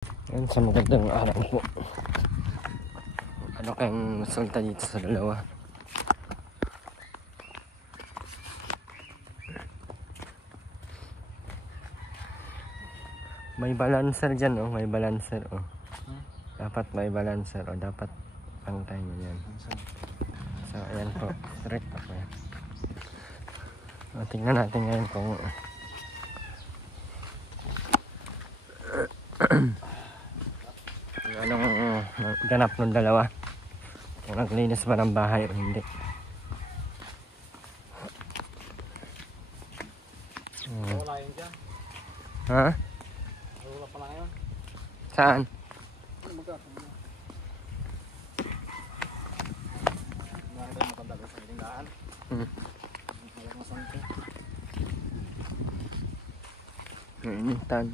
Ayun, sa magandang araw po. Ano kayong resulta dito sa dalawa? May balancer dyan, oh. May balancer, oh. Dapat may balancer, oh. Dapat pantay mo yan. So, ayan po. Straight ako yan. So, tingnan natin ngayon kung anong ganap ng dalawa. Kung naglinis ba ng bahay o hindi. Wala yun dyan. Ha? Wala pala ngayon. Saan? Magkakama. Bakit tayo matanda sa hilingaan? Halag masangko. Initan.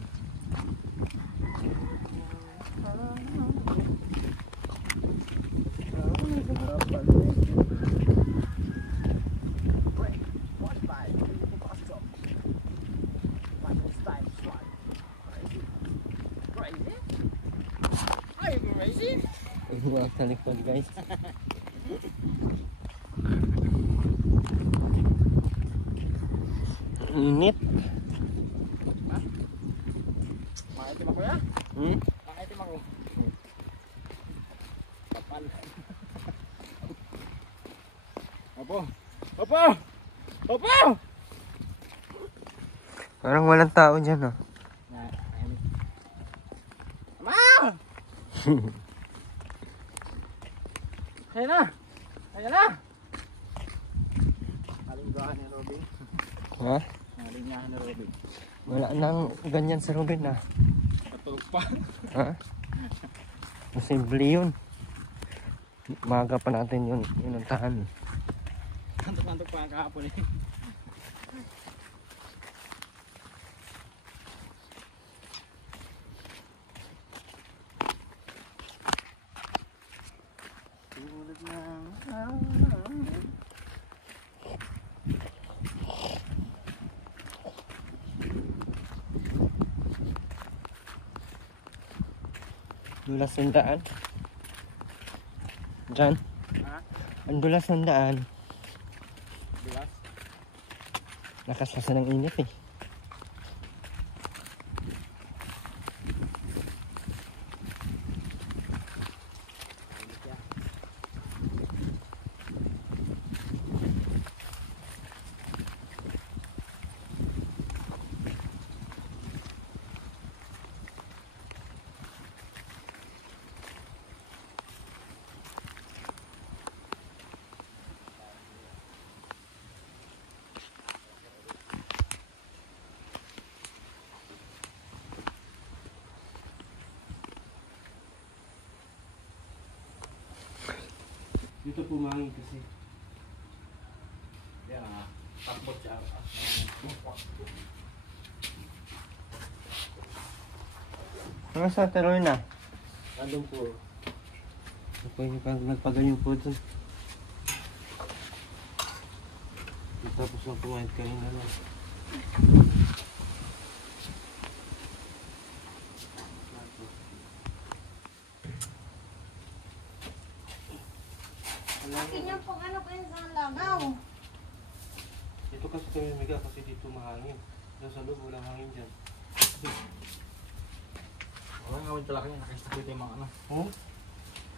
Iwan sa likod, guys. Init. Makaitim ako ya? Makaitim ako. Kapal. Opo! Opo! Opo! Parang walang tao dyan, oh. Ama! Kaya na! Kaya na! Alinggahan ni Robin. Ha? Alinggahan ni Robin. Wala nang ganyan sa Ruben, ah. Patulog pa. Ha? Posible yun. Maga pa natin yun inuntahan. Antok-antok pa ang kahapon eh. Tulad ng Dulas ng daan. Diyan. Ha? Ang dulas ng daan. Bilas? Nakasasa ng init, eh. Dito pumangin kasi. Yan ah. Takbot siya. Ano sa teroy na? Andun po. Pwede pag nagpaganyan po dun. Tapos lang pumayad ka rin naman. Akin yung pag ano kayo sa lagaw. Dito kasi kami miga kasi dito mahangin. Diyan sa loob walang hangin dyan. Wala nga pala kayo. Nakastakit yung mga ano. Oh?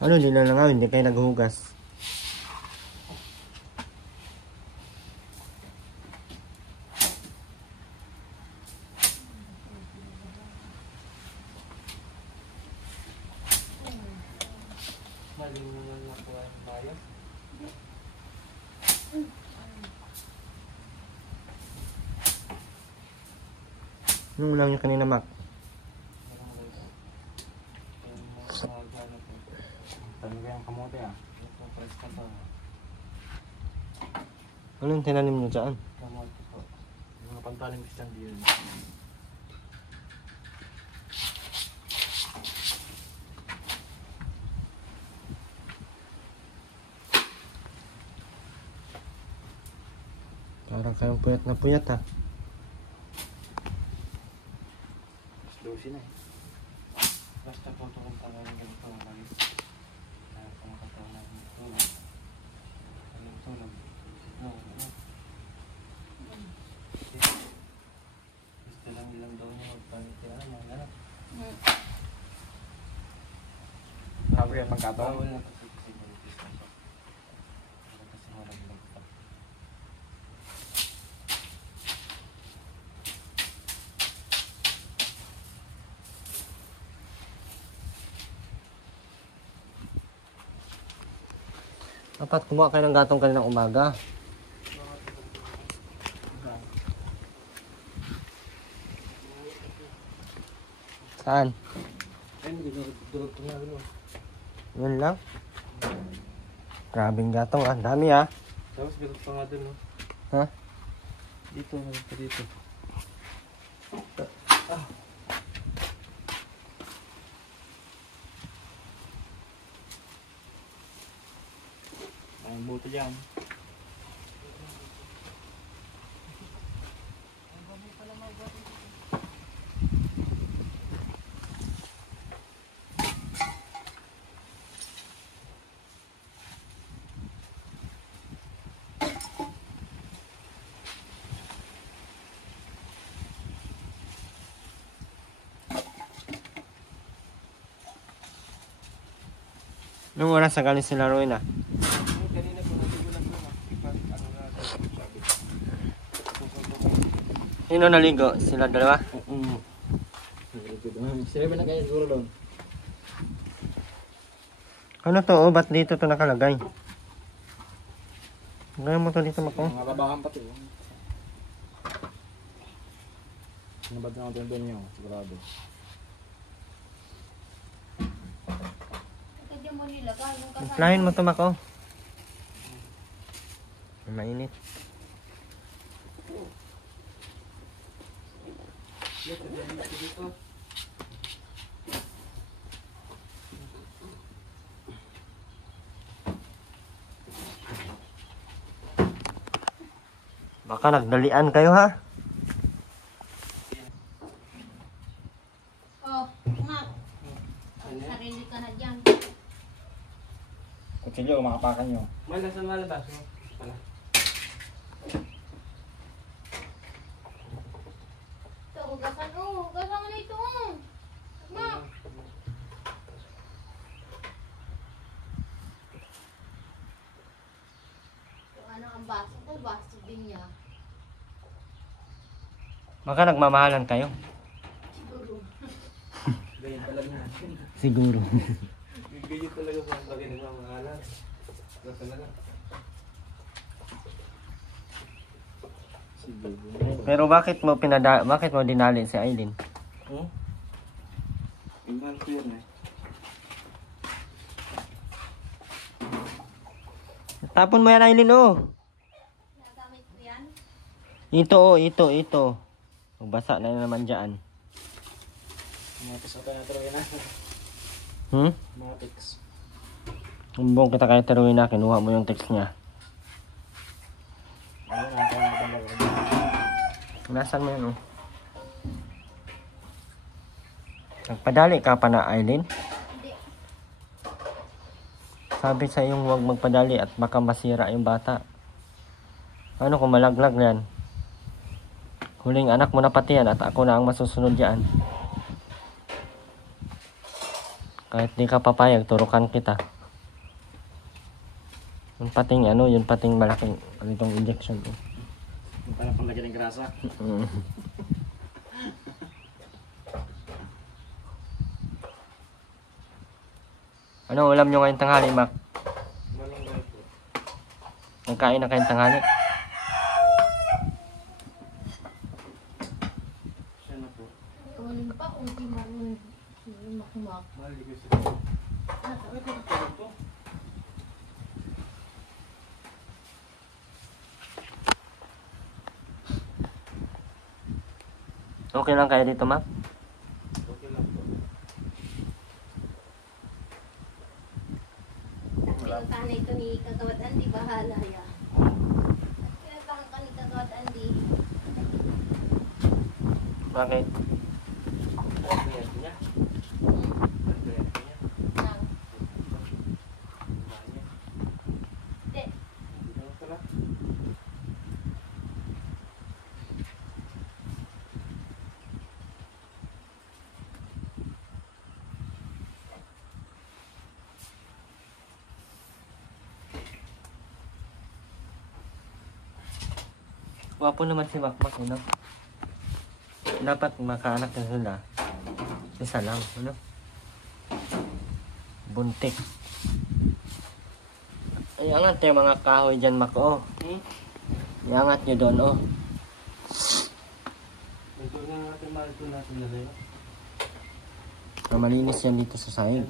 Ano nilalangawin? Hindi kayo naghuhugas. Maling naman nakuha yung bayan. Anong ulam niyo kanina, Mac? Tanim ko yung kamote ah. Anong tinanim niyo dyan? Kamote po. Yung mga pantaling isang diyan. Parang kayong puyat na puyat, ha? 12 na eh. Sabi yan pagkataon. Dapat kumuha kayo ng gatong kaninang umaga. Saan? Yun lang? Grabing gatong ah. Dami ah. Tapos bigot pa nga dun, no? Ha? Dito, meron pa dito. Ay, buto dyan. Nung oras sa galing sila Roy na. Kanina po natigulan ko na. Ano na sabi. Sino naligo? Sila dalawa? Sila ba na kaya siguro doon? Ano to? Oh, ba't dito to nakalagay? Gano'n mo to dito mako? Mga babakan pati. Nabad na ako doon niyo, sigurado. Ito mo nilagay yung kasama. Lahin mo to mako. Mainit. Baka nagdalian kayo ha? Oh, nga. Sarili ka na dyan. Kutsilyo, makapakan nyo. Malasan malabas mo. Pala. Ito, hugasan. Oh, hugasan mo na ito. Oh. Ma. Kung ano ang baso ko, baso din niya. Baka nagmamahalan kayo? Siguro. Ganyan talaga natin. Siguro. Ganyan talaga sa bagay ng mga mahalan. Ito talaga. Pero bakit mo dinali si Aileen? Ingal ko yun eh. Tapon mo yan Aileen oh. Nagamit ko yan. Ito oh, ito. Magbasa na naman dyan. Mga pics ako na tuloy na. Hmm? Mga pics. Buong kita kaya taruin na, kinuha mo yung text niya. Ayun na, kaya nabanda ko. Nasaan mo yun oh? Nagpadali ka pa na Aileen? Hindi. Sabi sa iyong huwag magpadali at baka masira yung bata. Ano kung malaglag yan? Huling anak mo na pati yan at ako na ang masusunod yan. Kahit di ka papayag, turukan kita. Yung pating malaking itong injection ko. Yung pala panglagyan ng grasa. Ano ulam nyo ngayong tanghali, Mac? Malunggay po. Nagkain na kayong tanghali? Siya na po. Kunin pa kung di marunong makumak. Maligo siya. Okay lang kayo dito, Mac? Okay lang po. Pinuntahan na ito ni Kagawad Andy, bahala yan. Pinuntahan ka ni Kagawad Andy. Bakit? Pagbayad niya. Hmm? Pagbayad niya. Wapo naman si Makmak, ano? Dapat makaanak na sila. Isa lang, ano? Buntik. Iangat yung mga kahoy dyan, Mak, oh. Iangat nyo doon, oh. Ito na natin malito natin na rin. Malinis yan dito sa sahig.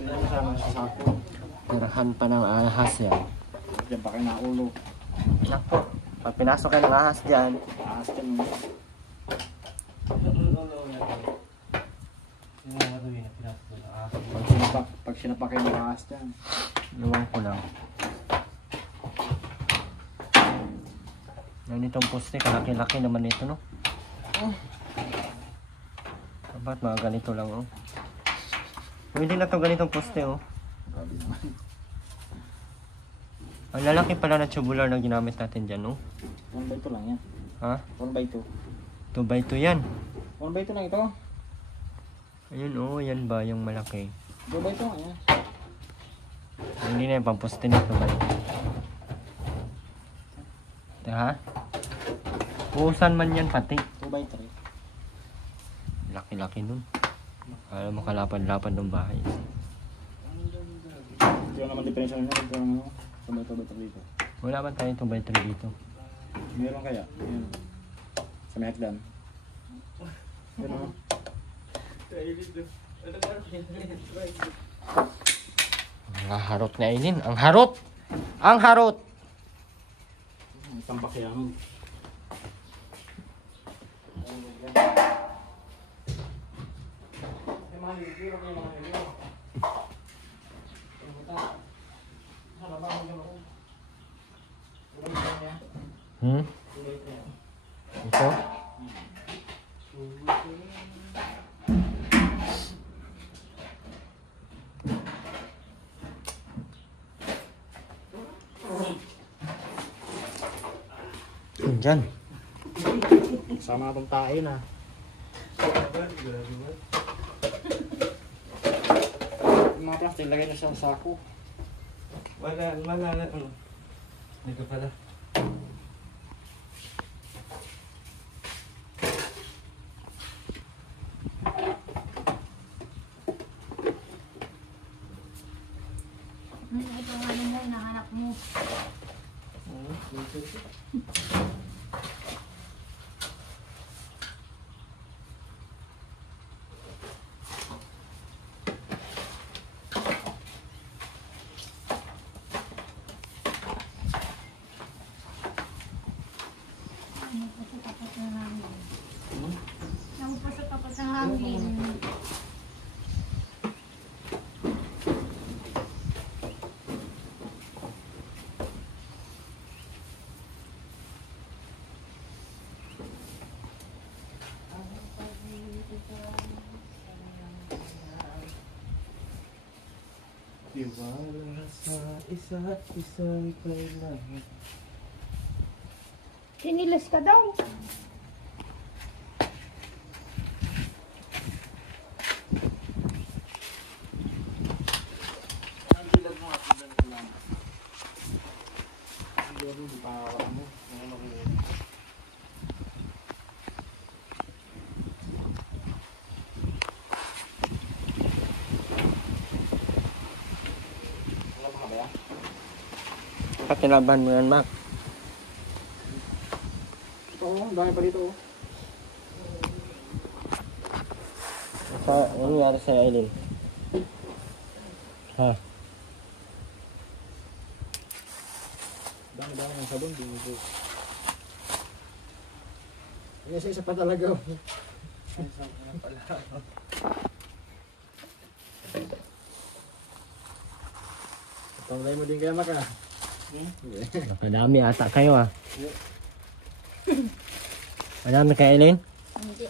Pinasama sa sako. Tirahan pa ng ahas yan. Diyan pa kayo naulo. Naku, pag pinasok kayo ng ahas dyan, Taas ka nung. Pag sinapak kayo ng taas dyan. iwan ko lang. Ganitong poste, kalaki-laki naman ito, no? Dapat mga ganito lang, oh. Pwede na itong ganitong poste, oh. Grabe naman. Ang lalaki pala na tubular na ginamit natin dyan, oh. 1x2 lang yan. Ha? 1x2. 2x2 yan. 1x2 lang ito. Ayun, oh. Yan ba yung malaki? 2x2 lang yan. Hindi na yung pamposte nito ba? Ito, ha? Uusan man yan pati. 2x3. Laki-laki nun. Alam mo kalapad-lapad ng bahay. Ito yung naman diferensya nyo. Ito yung ano. 2x2 dito. Wala ba tayong 2x3 dito? Meron kaya? Ayan. Sa may hagdan. Pero Ang harot na Aileen. Ang harot! Ang harot! tambak yan. Ito? Diyan. Sama itong tae na. Yung mga plastic, lagay na sa sako. Wala, ano. Dito pala. Ito nga ano mo, hinahanap mo. Ano pa sa tapat ng hangin? Ano pa sa tapat ng hangin? Tiwala sa isa't isa'y kailangan. Sinilas ka daw. Ang bilag mo at bilag ko lang. Ang bilag mo, di pa ano. Ano ko yun. Wala pa ba yan? Pakilaban mo yan, Mac. Ito, ang dami pa dito. Ano nangyari sa'yo, Aileen? Ha? Dami-dami ng sabon. Di mo po. Isa-isa pa talaga. Panglay mo din kaya maka. Nakadami ata kayo, ah. Madami kayo, Aileen? Hindi.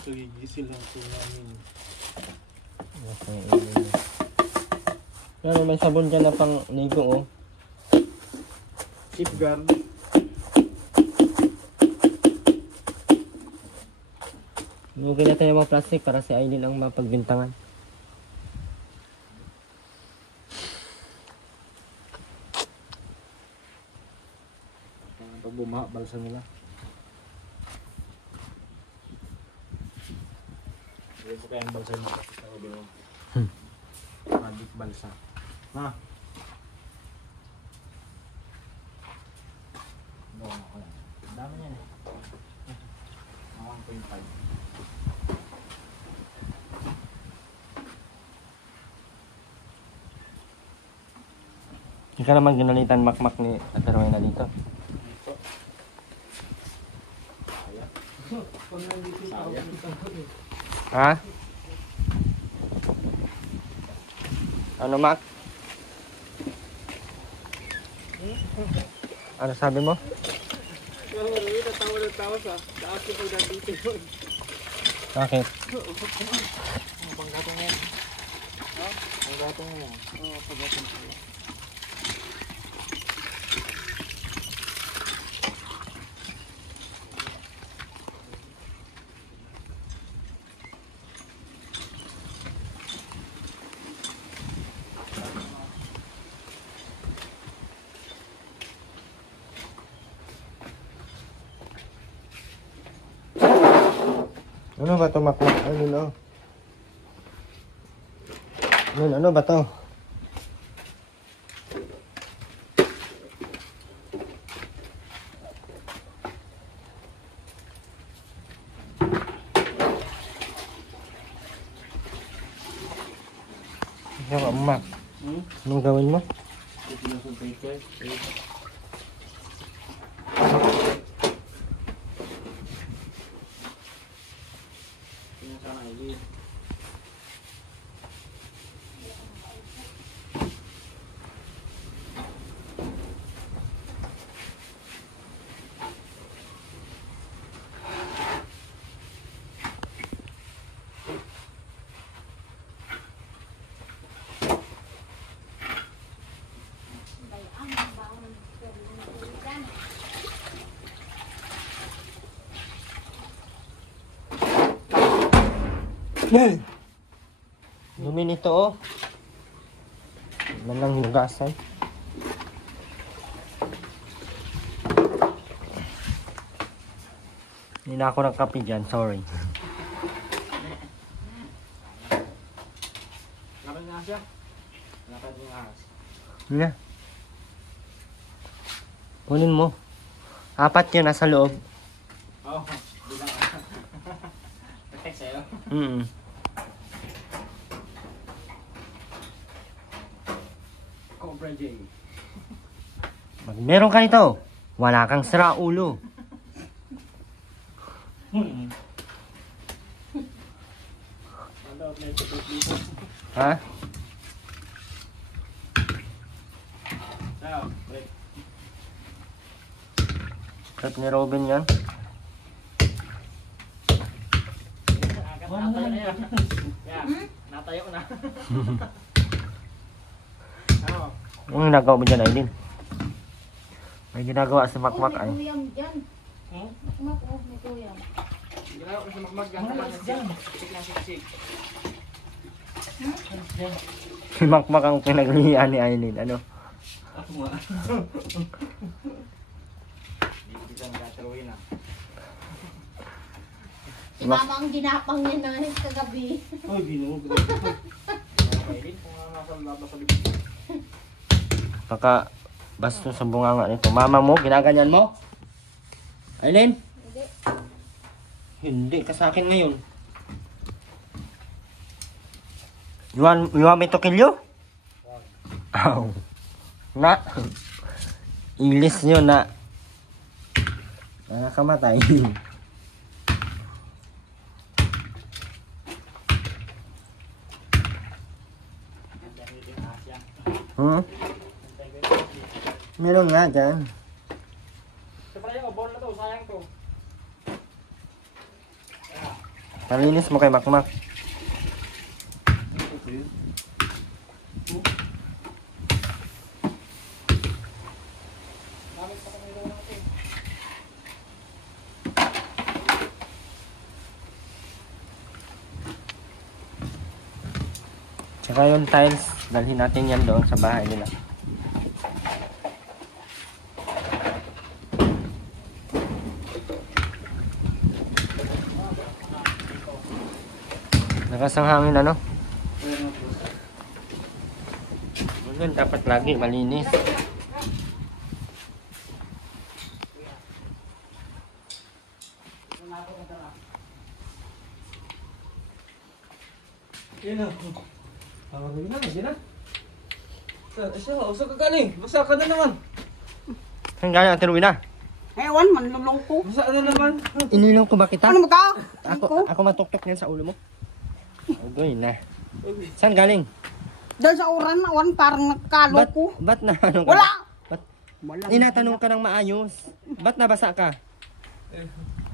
So, gigisil lang ito namin. Okay, Aileen. Pero may sabon dyan na pang ligo, oh. Safeguard. Lugin natin yung mga plastic para si Aileen ang mapagbintangan. balsa nila. Hindi ko kaya ang balsa nila. Sabi mo. Magic balsa. Ha? Bawa ako lang. Ang dami yan eh. 1.5. Hindi ka naman ginalitan makmak ni Ate Rowena dito. Ha? Ano, Mac? Ano sabi mo? Tawa sa taas ko pag dito yun. Bakit? Ang panggatong yan. Ha? Panggatong yan. Oo, panggatong yan. Ano ba to, makmak? Ano? Ano ba to? Ikaw, Mak. Anong gawin mo? Dumi nito, oh. Man lang hugasan. Hindi na ako nagkape dyan, sorry. Lakad nga siya. Lakad yung ahas. Nga. Kunin mo. 4 yun, nasa loob. Oo, bilang text sa'yo. Cobra J. Pag meron ka nito, wala kang sira ulo. Ha? Cut ni Robin yan. Natayo na yan. Yan, natayo na. Ano? Anong ginagawa mo dyan, Aileen? May ginagawa sa makmak ay. May kuyang dyan. Makmak, oh, may kuyang. Ginawa ko sa magmag dyan. Siksik na siksik. Si makmak ang pinaglihian ni Aileen. Ano? Hindi ka nagkataruin ah. Si mama ang ginapang niya na kagabi. Ay, ginoo. Aileen, kung nasa labas sa bibig. Baka basta sa bunganga nito. Mama mo, ginaganyan mo? Aileen? Hindi. Hindi ka sa akin ngayon. You want me to kill you? Ow. Na. English nyo na. Nakakamatay. Meron nga dyan. Ito pala yung ball na to, sayang to. Palinis mo kay Makmak. Tsaka yung tiles, dalhin natin yan doon sa bahay nila. Lakas ang hangin ano? Ayan po. Ganun, dapat lagi malinis. Yan na. Tawagin na, hindi na. Usap ka gani. Basa ka na naman. Saan galing ang tiruin na? Ewan, manluloko. Basa na naman. Inilaw ko ba kita? Ano mo ka? Ako matuktok niyan sa ulo mo. Agoy na. Saan galing? Dahil sa uran, awan, parang nakalo ko. Ba't na ano ka? Wala! Ba't? Walang Tinatanong ka ng maayos. Ba't nabasa ka?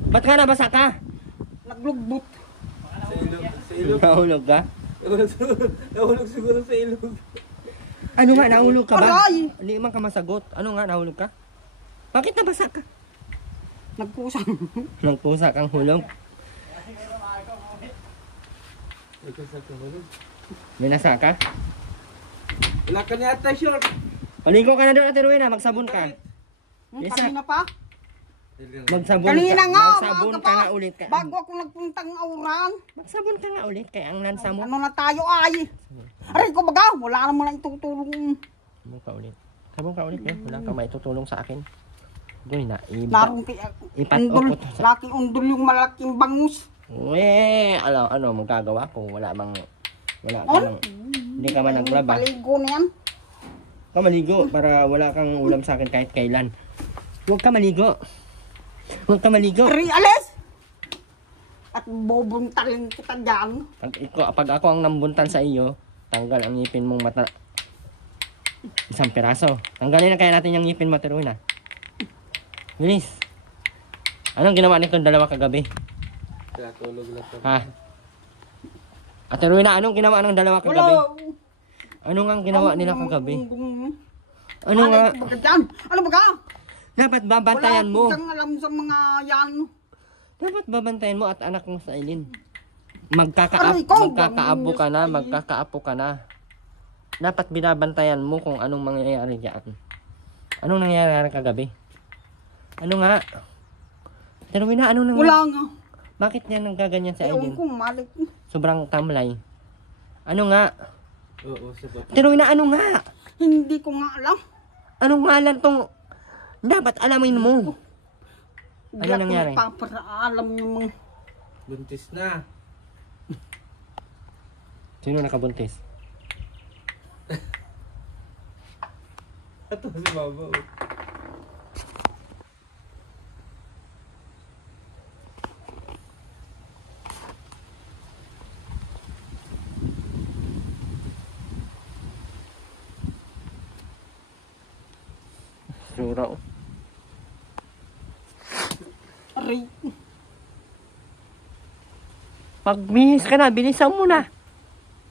Ba't ka nabasa ka? naglugbot. Sa ilog. Sa ilog. Nahulog ka? Nahulog siguro sa ilog. Ano nga, nahulog ka ba? Aray! Hindi man ka masagot. Ano nga, nahulog ka? Bakit nabasa ka? Nagkusang. Nagpusa kang hulog. May nasa ka? Wala ka niya ata short. Paligo ka na doon, Ate Rowena. Magsabon ka. Yes, Kanina pa? Magsabon Kanina ka. nga, Magsabon maaga ka pa. nga ulit. Bago ako nagpuntang auran. Magsabon ka nga ulit. Kaya ang lansa mo. Ano na tayo ay? Aray ko baga, wala naman na itutulong. Sabon ka ulit. Sabon ka ulit. Eh. Wala kang maitutulong sa akin. Doon na. Narong kaya, Ipat-upot undol, sa... laki undol yung malaking bangus. Uwe, ano magagawa ko? Wala ka On? hindi ka man naglaba. Paligo na yan. Huwag ka maligo para wala kang ulam sa akin kahit kailan. Huwag ka maligo. Huwag ka maligo. Aray, alis! At bubuntalin kita dyan. Pag ako ang nambuntal sa iyo, tanggal ang ngipin mong mata. Isang piraso. Tanggalin na kaya natin yung ngipin mo, Teruin na. Bilis. Anong ginawa nitong dalawa kagabi? Tulog lang po. Ha? Ate Rowena, anong ginawa ng dalawa kagabi? Ano nga ang ginawa nila kagabi? Ano nga? Ano ba ka? Dapat babantayan mo. Wala kang alam sa mga yan. Dapat babantayan mo at anak mo sa Eileen. Aray ko, Magkakaapo ka na, magkakaapo ka na. Dapat binabantayan mo kung anong mangyayari diyan. Anong nangyayari kagabi? Ano nga? Pero Rowena, ano nangyayari? Wala nga. Bakit niya nanggaganyan sa Ewan Eileen? ko, malik. Sobrang tamlay. Ano nga? Oo, sabat. Pero Rowena, ano nga? Hindi ko nga alam. Anong ngalan tong... Dapat alamin mo. Ano Hindi nangyari? ako nagpapaalam yung mga... Buntis na. Sino nakabuntis? Ito si Baba. Sura oh. Aray. Magbihis ka na, bilisan mo na.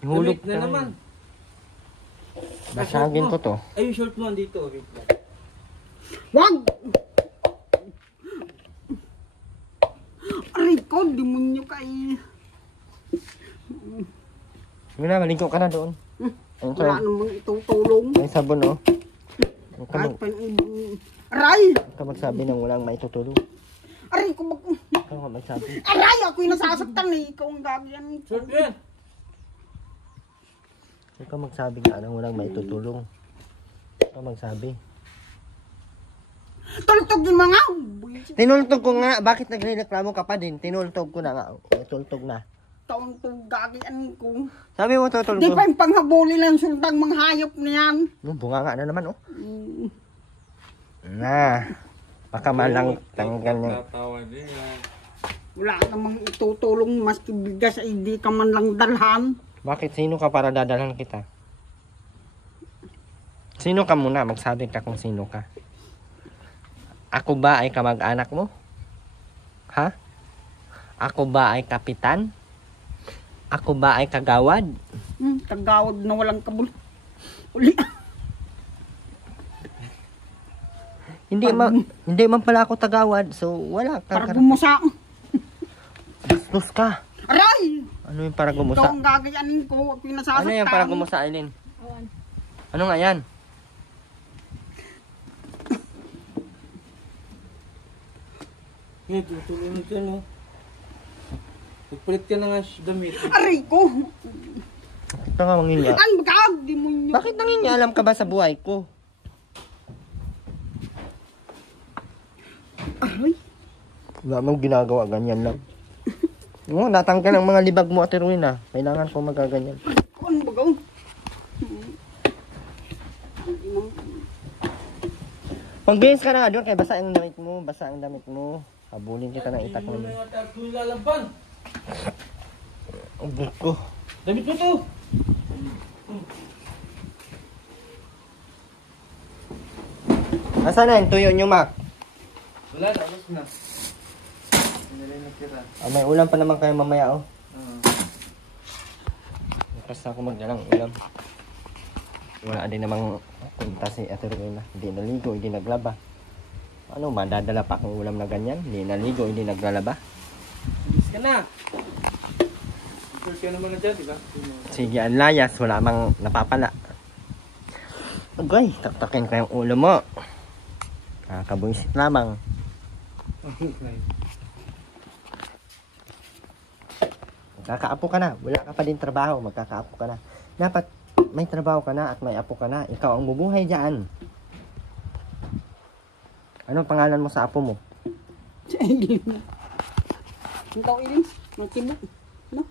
Hulog Damit na ka. naman. Basagin ko to. Ay, yung short mo andito. Wait lang. Wag! Aray ko, demonyo ka eh. Sige na, maligo ka na doon. Ayun Wala sa, namang itutulong. may sabon oh. Huwag ka, Kahit pa aray! huwag ka magsabi ng walang maitutulong. Aray ko bag... Huwag ka magsabi. Aray! Ako'y nasasaktan eh. Ikaw ang gagyan. Short yan. Huwag ka magsabi nga ng walang maitutulong. Huwag ka magsabi. Tultog yung mga... Tinultog ko nga. Bakit nagrereklamo ka pa din? Tinultog ko na nga. Tultog na. Taon to gagyan ko. Sabi mo tutulog Di ko. pa yung panghabuli lang sultang mga hayop na yan. Bunga nga na naman oh. Mm. Na. Baka malang tanggal niya. Tatawa din yan. Wala namang itutulong maski bigas ay di ka man lang dalhan. Bakit? Sino ka para dadalhan kita? Sino ka muna? Magsabi ka kung sino ka. Ako ba ay kamag-anak mo? Ha? Ako ba ay kapitan? Ako ba ay kagawad? Kagawad na walang kabul. Uli. Hindi man pala ako tagawad. So wala Para ka. bumusa. Bastos ka. Aray! Ano yung para Ikaw gumusa? ang gagayanin ko. Ako'y nasasaktan. Ano yung para gumusa, Aileen? Ano nga yan? Yan, tutulungan ka no. Nagpalit ka na nga damit. Aray ko! Ito nga mangingi. Ano ba ka? Demonyo. Bakit nangingialam ka ba sa buhay ko? Aray. Wala mong ginagawa, ganyan lang. Oo, natanggal ang mga libag mo, Ate Rowena. Kailangan ko magaganyan. Ano ba ka? Pag-bihis ka na nga doon, kaya basa ang damit mo, basa ang damit mo. Habulin kita ng itak mo. Hindi mo na yata ako lalaban. Ang buhok ko. Damit mo to. Asa na yung tuyo nyo, Mac? Wala na, alas na. Hindi na yung natira. May ulam pa naman kayo mamaya, oh. Ah. Bukas ako magdalang ulam. Wala din namang punta si Ate Rowena. Hindi naligo, hindi naglaba. Ano, madadala pa akong ulam na ganyan? Hindi naligo, hindi naglalaba. Bilis ka na. Sure ka naman na dyan, di ba? Sige, ang layas. Wala mang napapala. Agay, taktakin ko yung ulo mo. Kakabuisit lamang. Magkakaapo ka na. Wala ka pa din trabaho. Magkakaapo ka na. Dapat may trabaho ka na at may apo ka na. Ikaw ang bubuhay dyan. Anong pangalan mo sa apo mo? Ang tao ilin? Ang timok? No?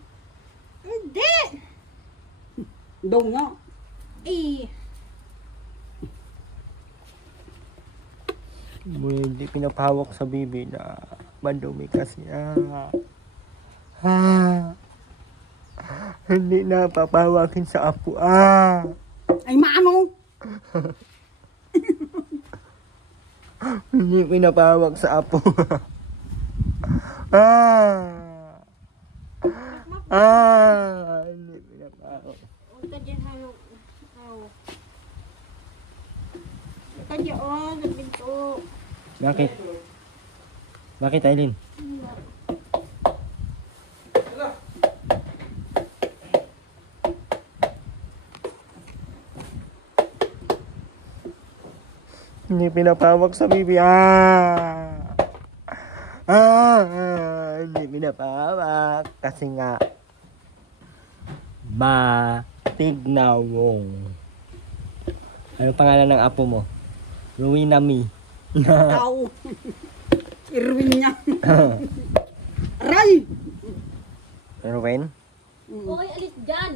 Hindi! Daw nga. Eh, Hindi pinapahawak sa bibi na madumi kasi. Hindi na papahawakin sa apo. Ay maano? Hindi pinapahawak sa apo. Hindi pinapahawak. huwag ka dyan halo. Huwag ka dyan, gabi ko. Bakit? Bakit, Aileen? Hindi pinapawak sa bibi. Hindi pinapawak. Kasi nga, Matignawong. Ano pangalan ng apo mo? Rowena Mi. Tao. Irwin niya. Aray! Erwin? Okay, alis dyan.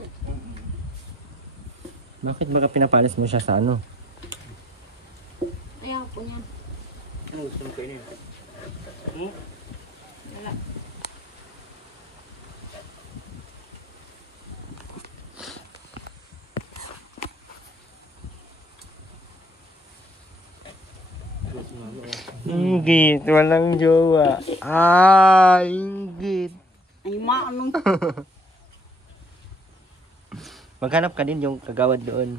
Bakit baka pinapalis mo siya sa ano? Ayaw po niyan. Ano gusto mo kainin? Wala. Inggit, walang jowa. Inggit. Ay maano? Maghanap ka din yung kagawad doon.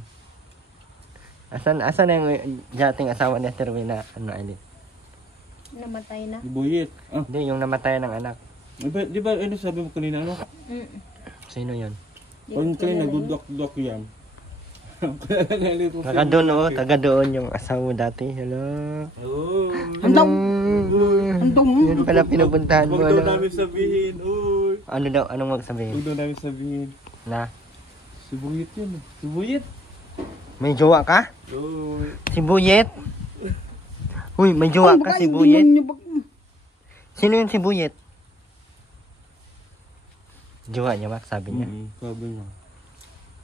Asan na yung dating asawa ni Ate Rowena? Ano, Aileen? Namatay na. Buyit. Hindi, yung namatay ng anak. Di ba ano sabi mo kanina ano? Sino yon? Parang kanina nagdudok-dok yan. Taga doon yung asawa dati. Hello. Oh. Andong. Yun pala pinupuntahan mo. Huwag daw Ano? namin sabihin. Uy. Ano daw? Anong magsabihin? Huwag daw namin sabihin. Na? Sibuyit yun. Sibuyit. May jowa ka? Uy. Sibuyet? Uy, may jowa ka, Sibuyet? Sino yung Sibuyet? Jowa niya ba? Sabi niya. Sabi niya.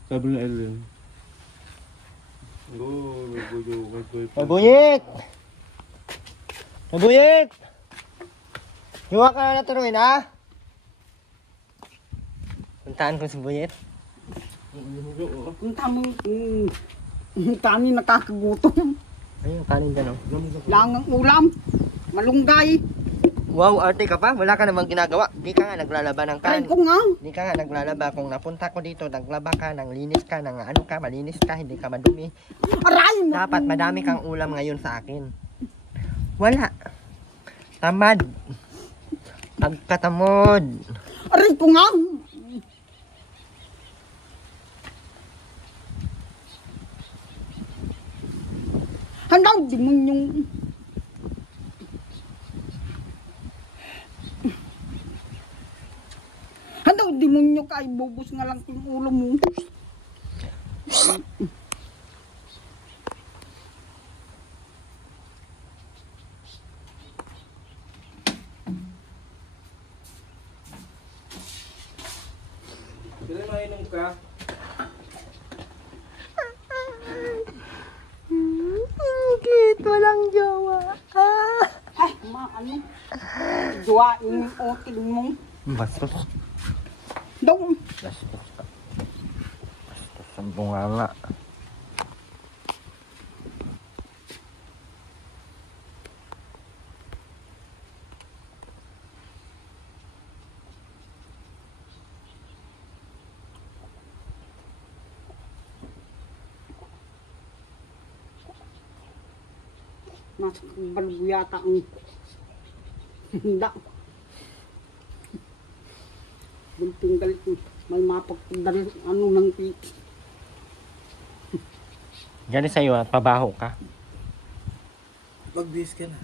Sabi niya Ellen. Oh, Sibuyet! Sibuyet! Jowa ka na turuin, ha? Puntaan ko Sibuyet. Ang kami nakakagutom. Ayun, kanin dyan, oh. Langang ulam. Malunggay. Wow, arte ka pa? Wala ka namang ginagawa. Di ka nga naglalaba ng Aray kan. ko nga. Di ka nga naglalaba. Kung napunta ko dito, naglaba ka, nang linis ka, nang ano ka, malinis ka, hindi ka madumi. Aray! Dapat madami kang ulam ngayon sa akin. Wala. Tamad. Pagkatamod. Aray ko nga. Hanggang di mo yung... demonyo ka, ibubos nga lang yung ulo mo. Kailan mainom ka? Bakit walang jowa? Ay, ano? Duwain yung otil mo. Bastos. Daw, Bastos ka. Bastos ang bunganga. nasa balbo yata ang handa. Bunting galit mo. May mapagpagdal ano ng piki. Gani sa'yo at pabaho ka. Mag-bis ka na.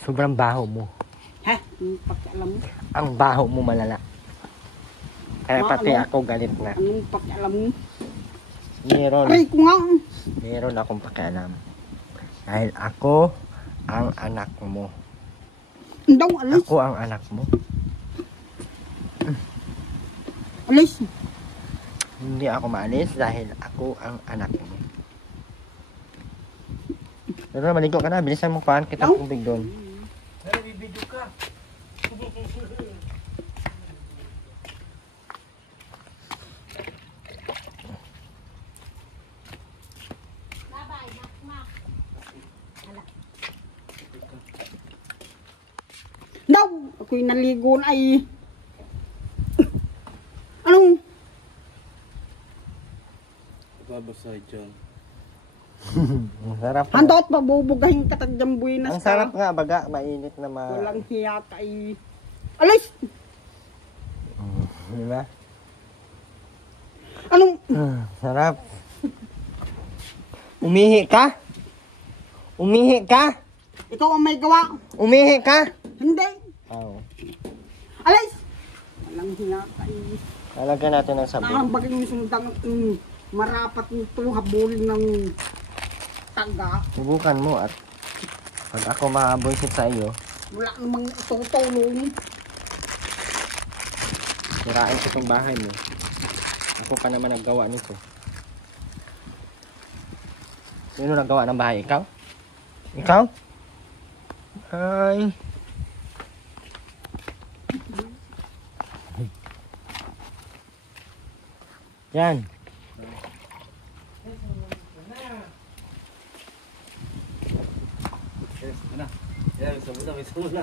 Sobrang baho mo. Ha? Anong pakialam mo? Ang baho mo malala. Kaya pati Ano? ako galit na. Anong pakialam mo? Meron. Aray ko nga. Meron akong pakialam. Dahil ako ang anak mo. Daw, alis. Ako ang anak mo. Alis. Hindi ako maalis dahil ako ang anak mo. Pero maligo ka na. Bilisan mo paan kita Daw? tubig doon. Nabibidyo ka. Bye-bye, Makmak. Daw. Ako'y naligo na ay. Anong? Babasay dyan. Ang sarap. Handot pabubugahin ka tadyang buwinas Ang ka. sarap nga baga. Mainit na Walang hiya ka ay. Alis. Diba? Anong? Sarap. Umihi ka? Umihi ka? Ikaw ang may gawa. Umihi ka? Hindi. Oo. Alis. Walang hiya ka ay. Lalagyan natin ng sabon. Nakambagin mo sundang marapat nito habulin ng taga. Subukan mo at pag ako makabunsit sa iyo, Wala namang tutulong. sirain ko itong bahay mo. Ako pa naman naggawa nito. Sino naggawa ng bahay? Ikaw? Ikaw? Ay. Yan. Yes, ano? Yan, isa muna, isa muna.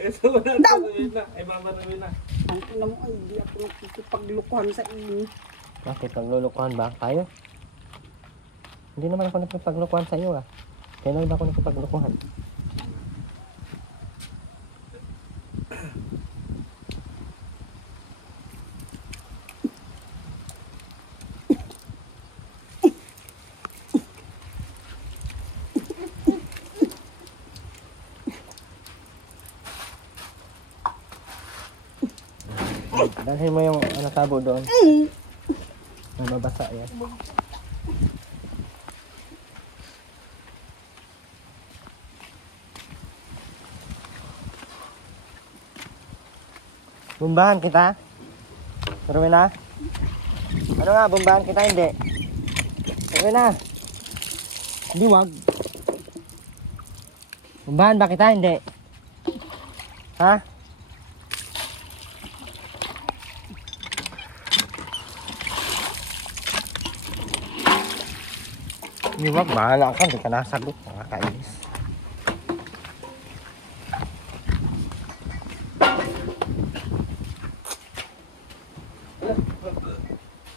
Isa muna, sasabihin na. Ay, mamaramin na. Ang ina mo ay di ako nakikipaglukuhan sa inyo. Bakit naglulukuhan ba tayo? Hindi naman ako nakipaglukuhan sa iyo ah. Kailan ba ako nakipaglukuhan? Dalhin mo yung tabo doon. Mababasa yan. Bumbahan kita? Rowena? Ano nga, bumbahan kita hindi? Rowena? Hindi wag. Bumbahan ba kita hindi? Ha? Hindi wag, bahala ka, hindi ka nasagot. Nakakainis.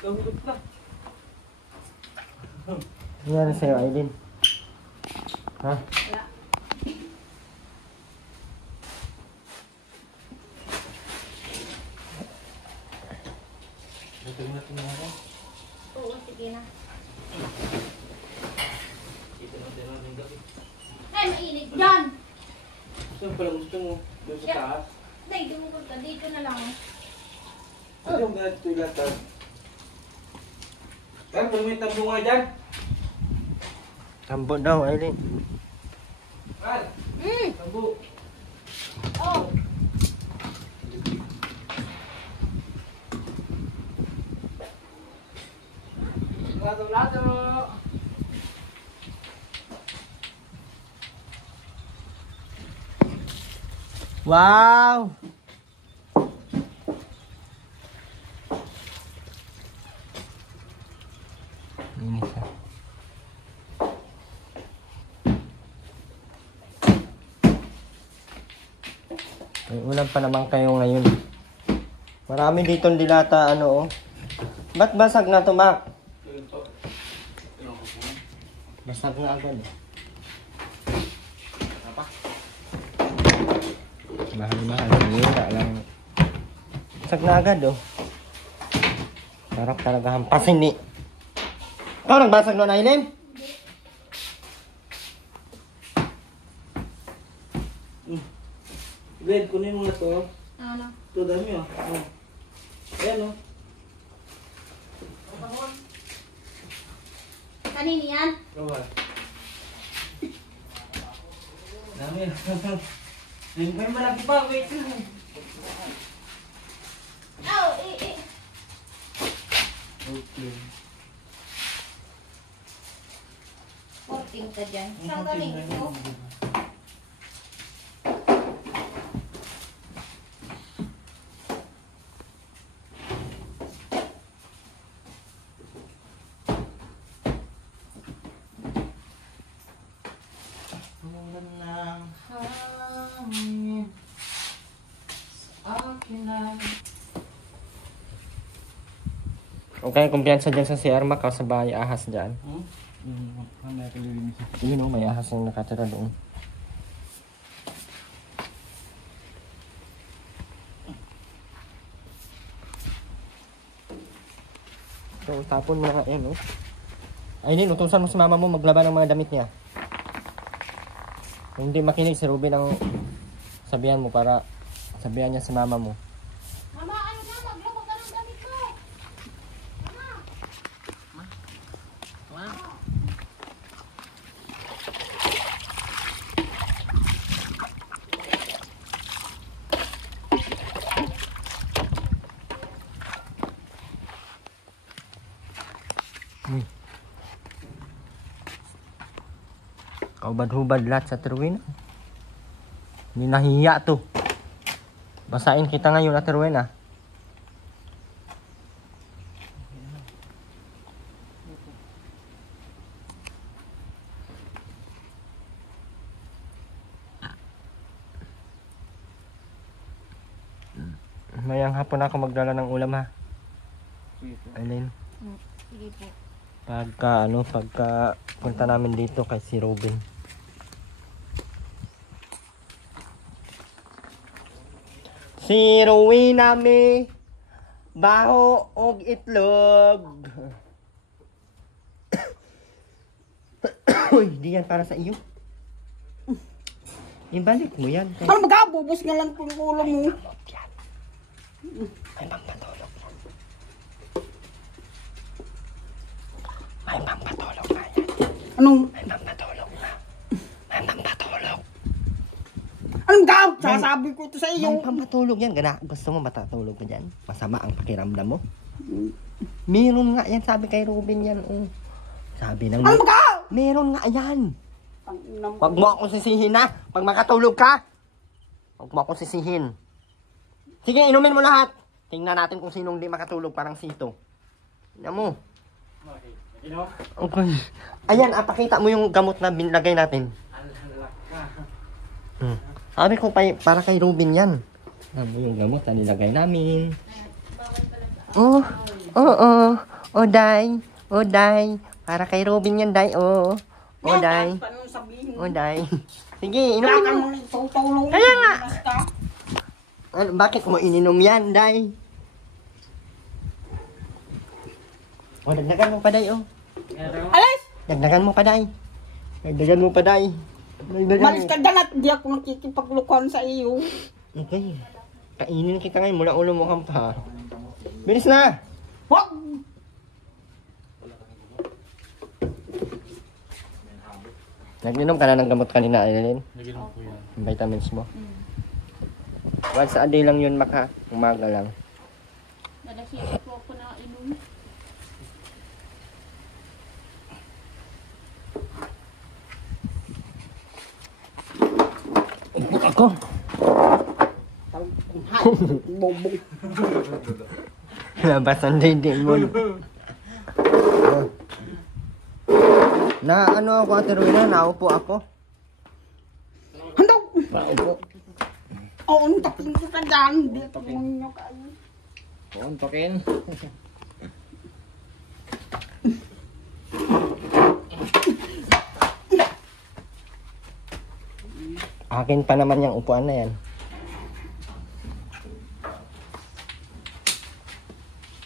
Kahulog na. Ano yan sa'yo, Aileen? Ha? Ito natin na ako. Oo, sige na. Ito natin ang gabi. Ay, mainit dyan! Saan pala gusto mo? Doon sa taas? Day, dumukod ka. Dito na lang. Ano yung ganito yung latag? Kan, may tambo nga dyan. Tambo daw, Aileen. Kan, tambo. Oh. Lado. Wow! Linis ah. May ulam pa naman kayo ngayon. Marami dito dilata, ano oh. Ba't basag na to, Mac? Yun po. Basag na agad eh. Apa? Mahal-mahal. Wala lang. Basag na agad oh. Sarap talaga hampasin ni. Ikaw nagbasag no, Aileen? Blade, kunin mo nga to. Ano? Ito, dami oh. Oh. Ayan oh. Kanini yan? Kawa. Dami oh. May malaki pa, wait lang. Oh, Okay. Porting ka dyan. Saan galing ito? Ulan ng hangin sa akin na. Okay, kumpiyansa dyan sa CR, Mac. Sa bahay, ahas dyan. Mamaya ko lilinis. Yun o, may ahas yung nakatira doon. So, tapon mo na nga yan, oh. Aileen, utusan mo si mama mo maglaba ng mga damit niya. Kung hindi makinig si Ruben ang sabihan mo para sabihan niya sa mama mo. Mama, ano na? Maglabag ka ng damit mo. Kaubad-hubad lahat sa Terwin. Hindi nahiya to. Basain kita ngayon at Terwin ah. Mayang hapon ako magdala ng ulam ha. Aileen. Sige po. Pagka punta namin dito kay si Robin. Si Rowena may baho og itlog. Uy, di yan para sa iyo. Ibalik mo yan. Ano magkabubos nga lang kung ulo mo. May pampatulog yan. May pampatulog na yan. Anong? May pampatulog na. May pampatulog. Anong gaw? Sasabi ko ito sa May iyo. pampatulog yan. Gana, gusto mo matatulog ka dyan? Masama ang pakiramdam mo? Meron nga yan. Sabi kay Robin yan. Oh. Sabi ng... Anong gaw? Meron nga yan. Huwag mo akong sisihin na. Pag makatulog ka, huwag mo akong sisihin. Sige, inumin mo lahat. Tingnan natin kung sinong di makatulog parang sito. Tingnan mo. Okay. Ayan, pakita mo yung gamot na binlagay natin. Sabi ko para kay Robin yan. Tingnan mo yung gamot na nilagay namin. Oh, Day. Oh, Day. Para kay Robin yan, Day. Oh, Day. Anong sabihin? Oh, Day. Sige, inumin Kailangan mo. mo nang tutulong. Kaya nga. Basta. Ano, bakit mo ininom yan, Day? Oh, dagdagan mo pa, Day, oh. Alis! Dagdagan mo pa, Day. Dagdagan mo pa, Day. Dagdagan Malis mo. ka dyan at di ako nakikipaglukuhan sa iyo. Okay. Kainin kita ngayon mula ulo mo kang pa. Bilis na! Wag! Nag-inom ka na ng gamot kanina, Aileen? Naginom ko yan. Yung vitamins mo? Once a day lang yun, Maka. Umaga lang. Nadakita po ako na inom. Umpok ako. Hay, bobong. Labas ang dindi mo. Na ano ako, Ate Rowena, naupo ako. Handog! Paupo. Oo, tapin ko ka dyan. Dito mo nyo kayo. Untokin. Akin pa naman yung upuan na yan.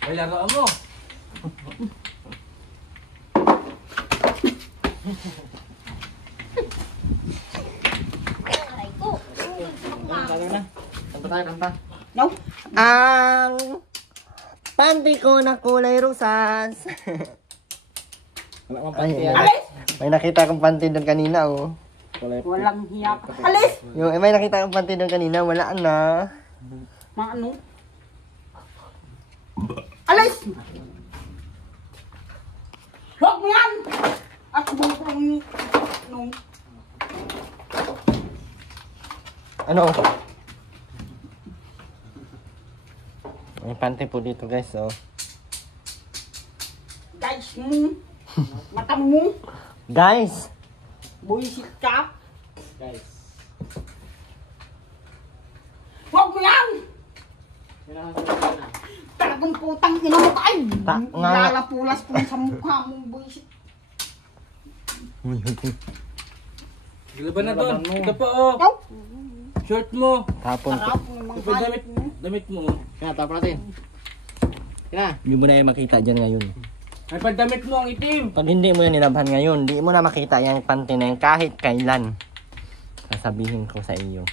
Ay, laruan mo. Aray ko. Lalo na. Kanta tayo, kanta. No? Ang panty ko na kulay rosas. Wala kang Ay, panty yan. Alis! may nakita akong panty doon kanina, oh. Kulay pink. Walang hiya ka. Alis! May nakita akong panty doon kanina, wala na. Mga ano? Alis! Huwag mo yan! At bukong nung Ano? May panty po dito, guys, oh. guys mo, mata mo, Guys! buisit ka. Guys. Huwag mo yan! Minahasal na. Talagang putang ina mo ka ay! nga. Lalapulas po sa mukha mong buisit. Gilaban na doon. Ito pa, oh. Yaw! Shirt mo. Tapon po. Sarap ng mga Ito pa, damit. Damit mo. Kaya, tapos natin. Kaya. Hindi mo na yung makita dyan ngayon. Ay, pandamit mo ang itim. Pag hindi mo yan nilabhan ngayon, di mo na makita yung panty na yan kahit kailan. Sasabihin ko sa iyo.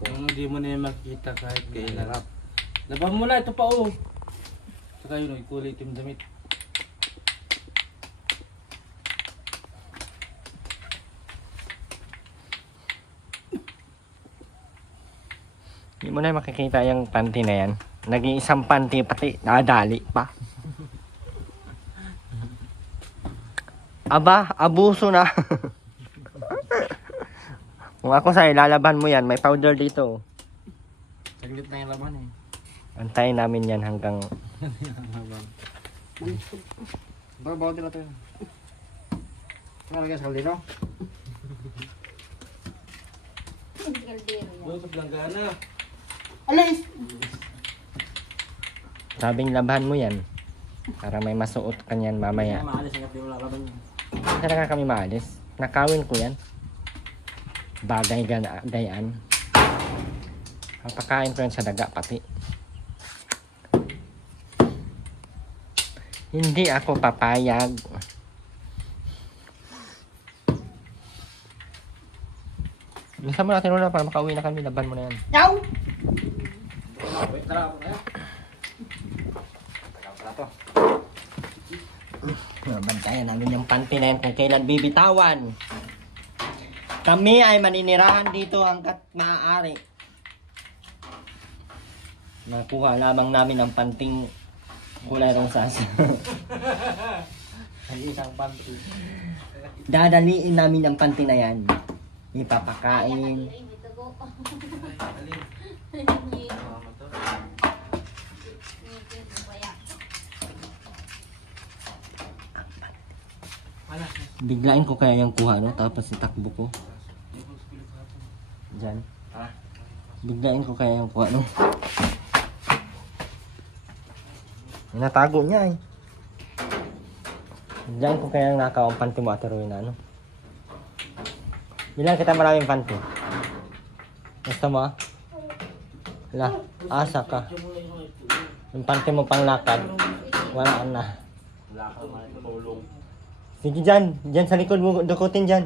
Kung hindi mo na yung makita kahit kailan. Laban mo na. Ito pa, oh. Saka yun, kulay itim damit. Di mo na makikita yung panty na yan. Naging isang panty pati nadali pa. Aba, abuso na. Kung ako sa'yo, lalaban mo yan. May powder dito. Saglit na yung laban eh. Antayin namin yan hanggang... Bawa din natin. Ano guys, kaldero? Galdero yan. Doon sa planggana. Alis! Sabing laban mo yan. Para may masuot ka niyan mamaya. Kaya maalis ang yung lalaban niya. Hindi na kami maalis. Nakawin ko yan. Bagay gayaan. Papakain ko yan sa daga pati. Hindi ako papayag. Bilisan mo natin Lola para makauwi na kami. Laban mo na yan. Yaw! Wait, tara ako kaya. Tara to. Bantayan namin yung panty na yan kung kailan bibitawan. Kami ay maninirahan dito hanggat maaari. Nakuha lamang namin ang panting kulay rosas. Ay, isang panty. Dadaliin namin ang panty na yan. Ipapakain. Ay, may tugo. Biglain ko kaya yung kuha, no? Tapos itakbo ko. Diyan. Biglain ko kaya yung kuha, no? Natago niya, eh. Biglain ko kaya yung nakawang panty mo, Ate Rowena, no? Bilang kita maraming panty. Gusto mo, ah? Wala, asa ka. Yung panty mo pang lakad, wala na. Wala ka naman tulong. Sige dyan, dyan sa likod mo, dukutin dyan.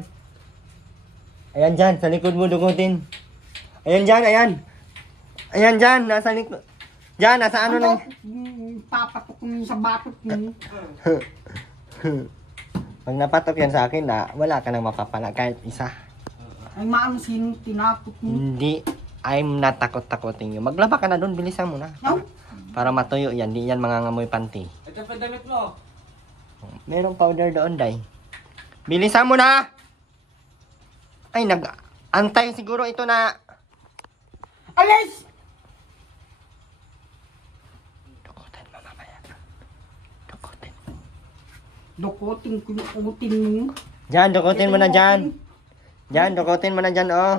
Ayan dyan, sa likod mo dukutin. Ayan dyan, ayan. Ayan, dyan. Nasa likod. Dyan, nasa ano na. Papatok mo sa batok mo. Pag napatok yan sa akin, wala ka nang mapapala kahit isa. Ay maano sino tinapot mo. Hindi. I'm not takot-takotin you. Maglaba ka na doon. Bilisan mo na. No? Para matuyo yan. Di yan mangangamoy panty. Ito pa damit mo. Merong powder doon, Day. Bilisan mo na! Ay, nag-antay siguro ito na. Alis! Dukutin mo mamaya. Dukutin. Dukutin ko yung utin mo. Diyan, dukutin mo na dyan. Diyan, dukutin mo na dyan, oh.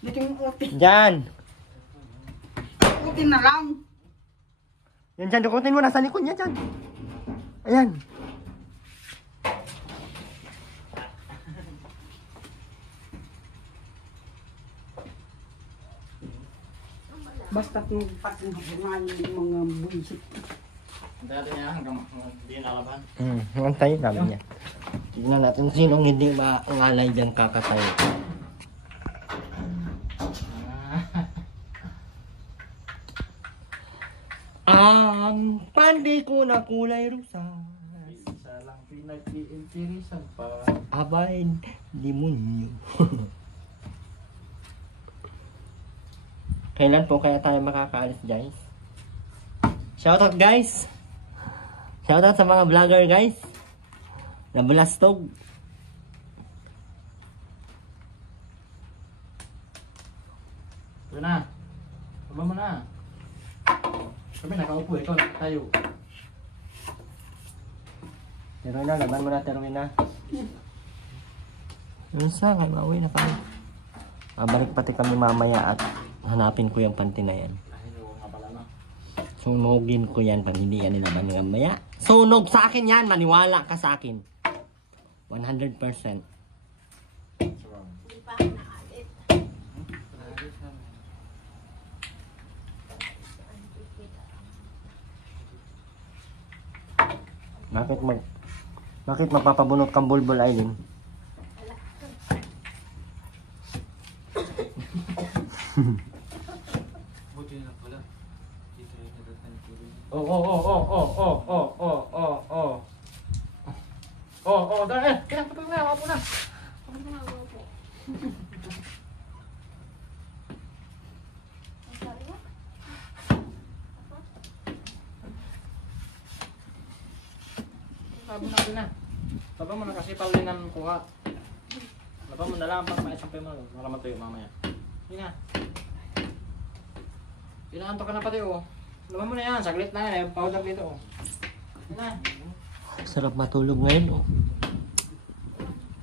Dito yung utin. Diyan. Utin na lang. Yan dyan, dukutin mo. Nasa likod niya dyan. Ayan. Basta't magpatingahan yung mga bullshit. Dati niya hanggang hindi nalaban. Antayin namin yan. Tignan natin sinong hindi maangalay dyan kakatayo. Ang pandi ko na kulay rusas. Isa lang pinag-iintirisan pa. Abay, demonyo. Kailan po kaya tayo makakaalis, guys? Shoutout, guys! Shoutout sa mga vlogger, guys! Nabulastog. Ito na. Tama mo na. Kami nakaupo, ikaw nakatayo. Teroy na, laban mo na, Teroy na. Yung sa, mauwi na kami. Balik pati kami mamaya at hanapin ko yung panty na yan. Sunogin ko yan pag hindi yan nilaban ng mamaya. Sunog sa akin yan, maniwala ka sa akin. 100%. Bakit magpapabunot kang bulbul, Aileen? Buti na pala. Dito yung natatang tuloy. Dahil, kinakapag na, ako na. Sabi natin na. Sabi mo na kasi palinan kuha. Sabi mo na lang pag maisampay mo. Para matuyo mamaya. Hindi na. Inaanto ka na pati oh. Laban mo na yan. Saglit na yan. Powder dito oh. Hindi na. Sarap matulog ngayon, oh.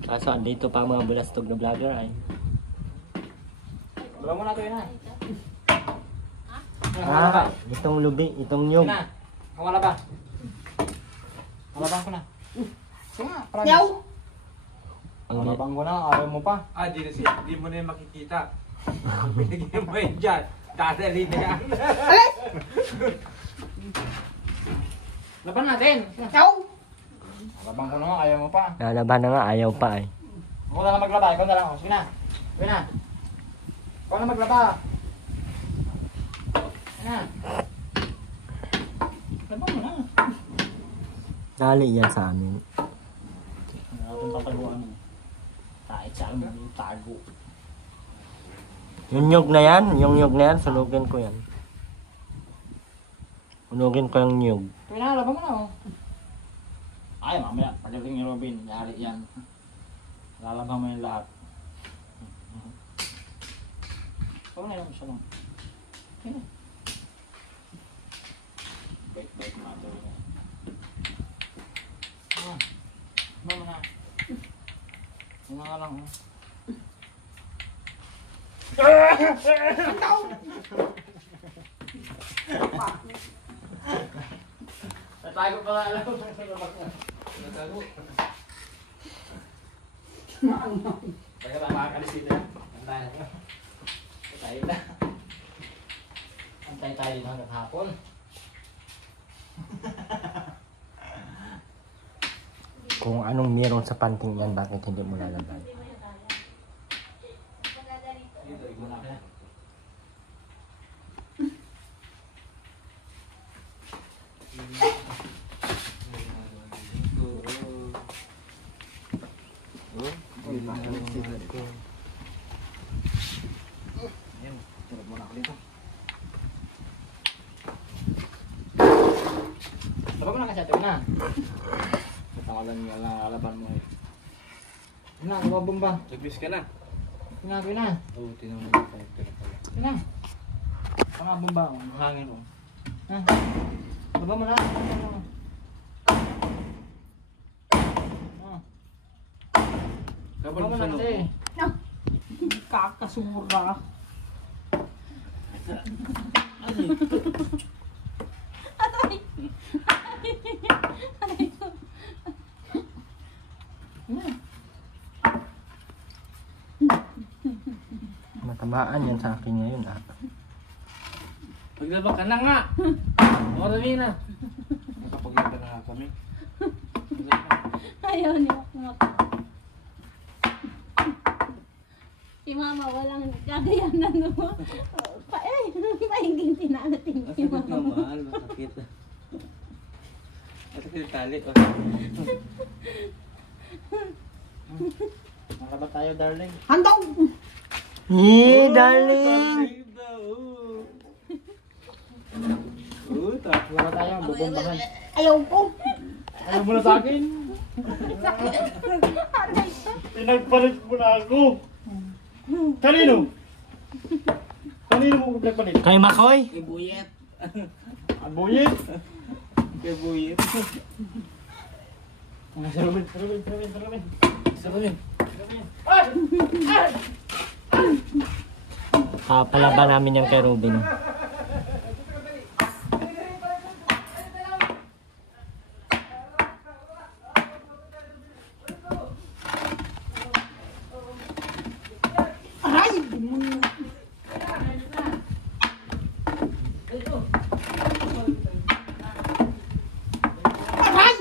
Kaso, andito pa ang mga bulastog na vlogger, ay. Laban mo na ito yun ha. Itong lubi, itong nyug. Yun na. Ang wala ba? Malabang ko na. Sige nga. Promise. Yaw! Malabang ko na. Ayaw mo pa. Ah, di mo na yung makikita. Pinigyan mo yun dyan. Dadali na yan. Alis! Laban natin. Yaw! Malabang ko na nga. Ayaw mo pa. Lalaban na nga, ayaw pa, ay. Ako na lang maglaba. Ikaw na lang. Sige na. Sige na. Ikaw na maglaba. Sige na. Laban mo na. Dali yan sa amin. Natin tataguan mo. Kahit saan mo yung tago. Yung nyug na yan, sunugin ko yan. Sunugin ko yung nyug. Sige na. Laban mo na oh. Ay, mamaya. Pagdating ni Robin. Yari yan. Lalabang mo yung lahat. Ikaw na yung isa lang. Sige na. Bait mo natin. Mama na. Ano nga lang, oh. Natago pala, alam mo. Natago. Teka ba, makakalis dito yan? Antay na. Antay na. Antay tayo dito hanggang hapon. Kung anong meron sa panting yan, bakit hindi mo lalaban? Dito, igmo na ka. Ayan, tulog muna ako dito. Labag mo na kasi ate na. Katangalan niya lang lalaban mo eh. Yun na, lumabong ba? Nagbis ka na. Ginagawa na. Oo, tinanong mo pa yung pera pala. Yun na. Pangabong ba? Ang hangin mo. Ha? Baba mo na. Kapal Baba mo mo sa na loob. kasi. Kakasura. Matabaan yan sa akin ngayon ah. Paglaba ka na nga! Marami na. Nakapaglaba na nga kami. Ayaw niya kumaka. Si mama walang gagayanan mo. Paingin tinanatin si Masakit na mama. mahal, masakit. Masakit yung tali. Oh. Makaba tayo, darling. Handog! Darling! Makaba tayo, bubombahan. Ayaw ko! Ayaw mo na sa akin. Pinagpalit mo na ako. Kanino? Kanino mo pinagpalit? Kay Makoy? Ibuyet. Abuyit. Kaya buyet. Si Ruben, si Ruben, si Ruben, si Ruben. Isa ko yun. Palaban namin yan kay Ruben. Aray! Aray!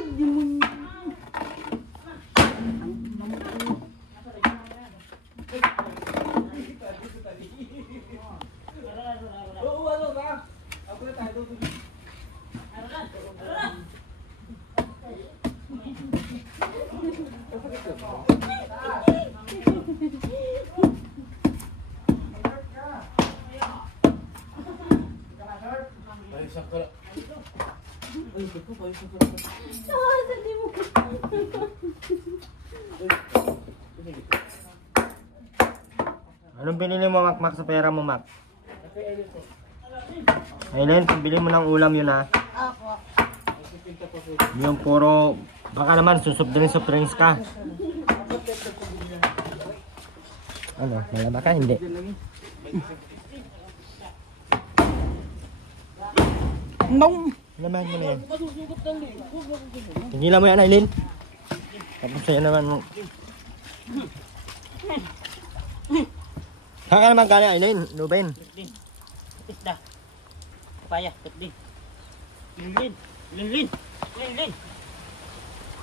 Paisak ka lang. Ay, ko, paisak ka lang. Sabi mo. Anong binili mo, Makmak, sa pera mo, Mak? Aileen, bili mo ng ulam yun, ha? Ako. Yung puro, baka naman, susubdrinks ka. Ano, malaba ka? Hindi. Nung! Labahan mo na yan. Tigilan mo yan, Aileen. Tapos sa'yo naman mo. Saan ka naman galing, Aileen? Ruben. Isda. Papaya, tutdi. Lilin. Lilin. Lilin.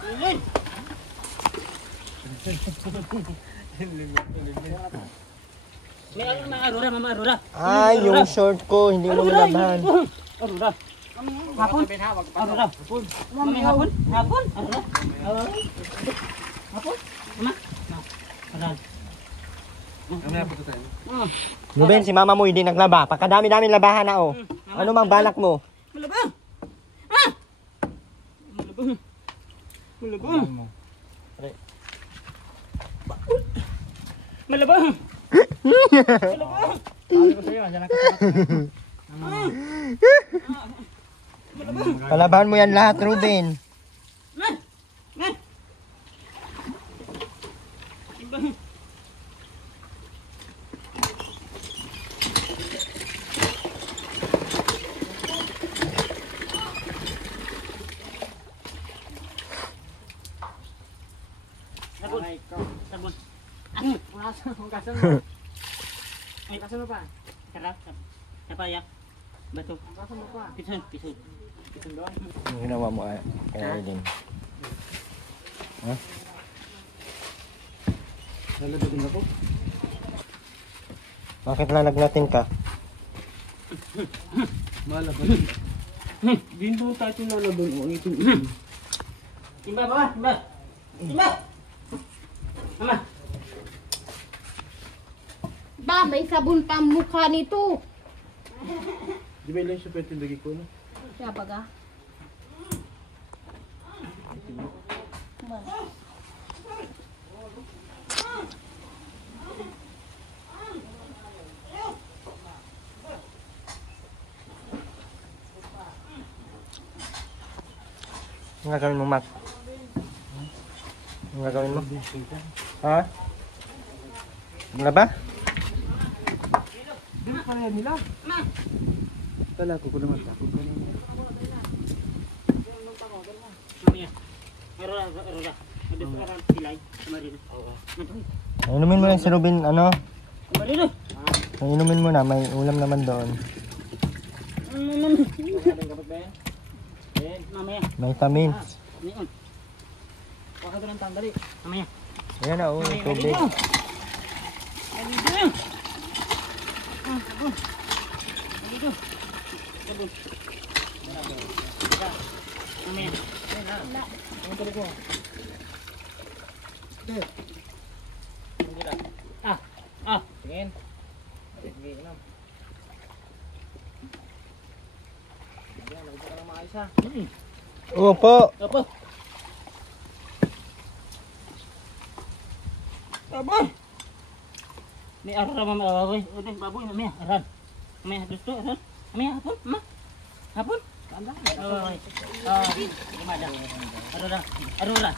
Lilin. May ano na arura, mama arura. Ay, yung short ko, hindi mo nalabahan. Arura. Hapon. Arura. Mami hapon. Hapon. Arura. Hapon. Mama. Aran. Mamaya pa tayo. Ruben, si mama mo hindi naglaba. Pagkadami-dami labahan na, oh. Ano mang balak mo? Malabang. Ah! Malabang. Malabang. Malabang. Sabi ko sa'yo, andyan ang kasama. Kalabahan mo yan lahat, Ruben. Sabon. Sabon. Ay, kasan mo pa? Sarap. Napaya. Bato. Kasan mo pa? Pisan. Pisan. Pisan doon. Ano ginawa mo, kay Aileen? Ha? Nalabagin ako. Bakit lalagnatin ka? Malabagin. Din doon tayo tinalaban. O, ito. Timba, baba, timba. Timba. Mama. Ba, may sabon pa ang mukha nito. Di ba ilang siya pwede lagi ko, no? Siya baga. Ang gagawin mo, Mac? Ang gagawin mo? Ha? Wala ba? Di pa rin nila. Tala ko naman takot ko naman. Mamaya. Arola. Ada sekarang silay. Kemarin. Oo. Inumin mo lang si Robin, ano? Kemarin. Inumin mo na, may ulam naman doon. Mamaya. Vitamins. Niyon. Kuha ka doon ng tandali. Mamaya. Ayan na, oh, tubig. Dito. Dito. Sabon. Mamaya. Ang tuloy ko. Ah. Tingin. Sige, inom. Ayan, nagpunta ka ng maayos ha. Opo. Apa? Apa? Ni arah mama awe. Udah baboy mamaya aran. Mamaya gusto aran. Mamaya hapon, ma. Hapon. Kanda. Awe. Gimana? Arora. Arora.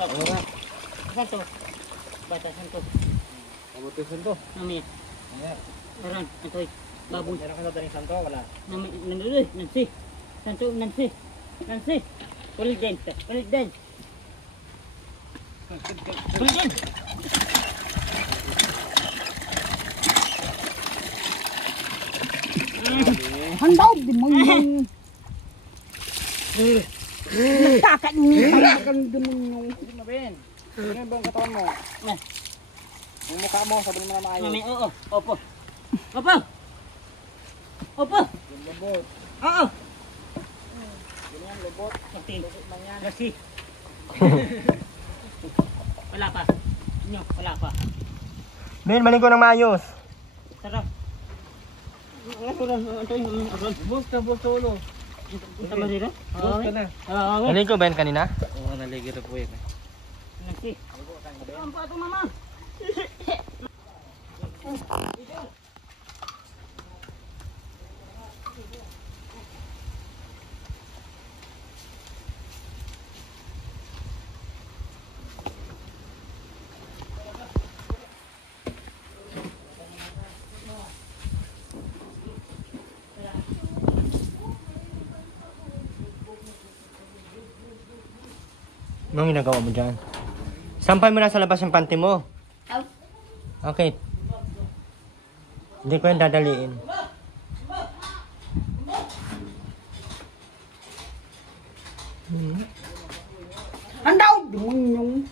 Arora. Santo. Batasan ko. Pabutisan to. Mamaya. Aran, itoy. Baboy. Meron ka sa taring santo, wala. Nanduloy, Nancy. Santo, Nancy. Nancy. Ulit din. Ulit din. Ulit din. Handaw, di mo yung... Nagtakan mo yung demonyo. Sige na, Ben. Ano ba ang katawan mo? Yung mukha mo, sabi mo na maayos. Mami, oo. Opo. Opo. Opo. Yung lubot. Oo. Ganyan, lubot. Okay. Lubot lang yan. Lasi. Wala pa. Inyo, wala pa. Ben, maligo ng maayos. Sarap. Wala ko lang. Ito yung aron. Bus sa ulo. Ito ba dito? Bus ka na. Oo. Maligo ba yan kanina? Oo, naligid ako yun. Nancy. Ang pato, mama. Anong ginagawa mo dyan? Sampay mo na sa labas yung panty mo. Okay. Hindi ko yung dadaliin. Handaw, di mo yung...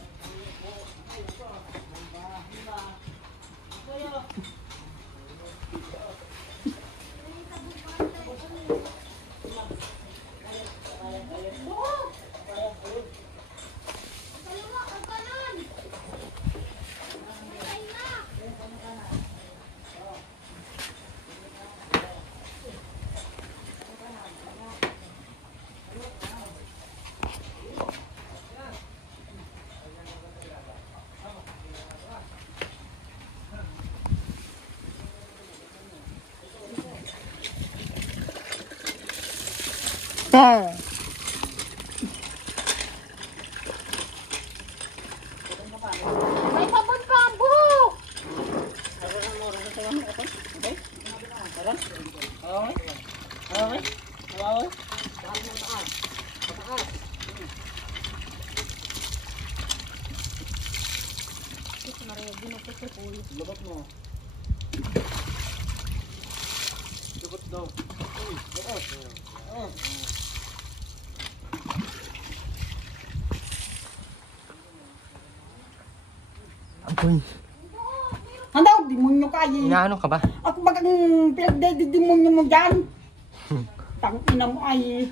May sabon pa ang buhok! Lubot mo. Lubot daw. Apoy. Handaw, di mo nyo kaya. Inaano ka ba? Ako bagang pinagdedemonyo mo dyan. Tang ina mo ay.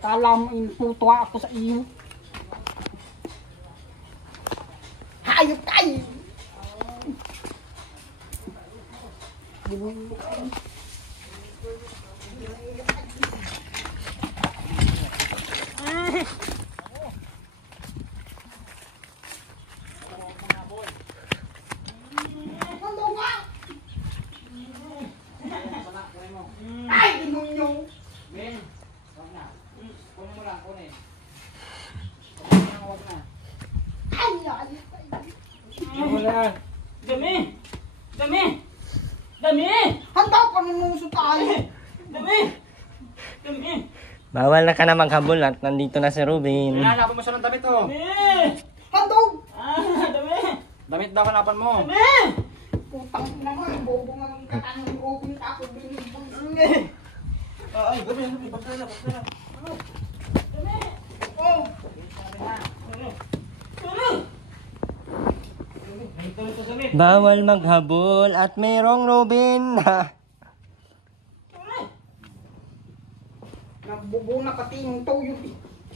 Kala mo inutuwa ako sa iyo. Hayop kayo! Ay, inunyong! Ben, wag na. Kunin mo lang, kunin. Wag na. Ay, hayop kayo! Wala. Dami! Dami! Dami! Handa pa nunuso tayo! Dami! Dami! Bawal na ka na maghabol at nandito na si Ruben. Hinahanapan mo siya ng damit oh. Dami! Handog! Dami! Damit daw hanapan mo. Dami! Putang ina mo, bobo nga ng katanong Robin ako binibong. Ay, gabi, bagdala. Oh! Bawal maghabol at mayroong Ruben. Nagbubo na pati yung toyo.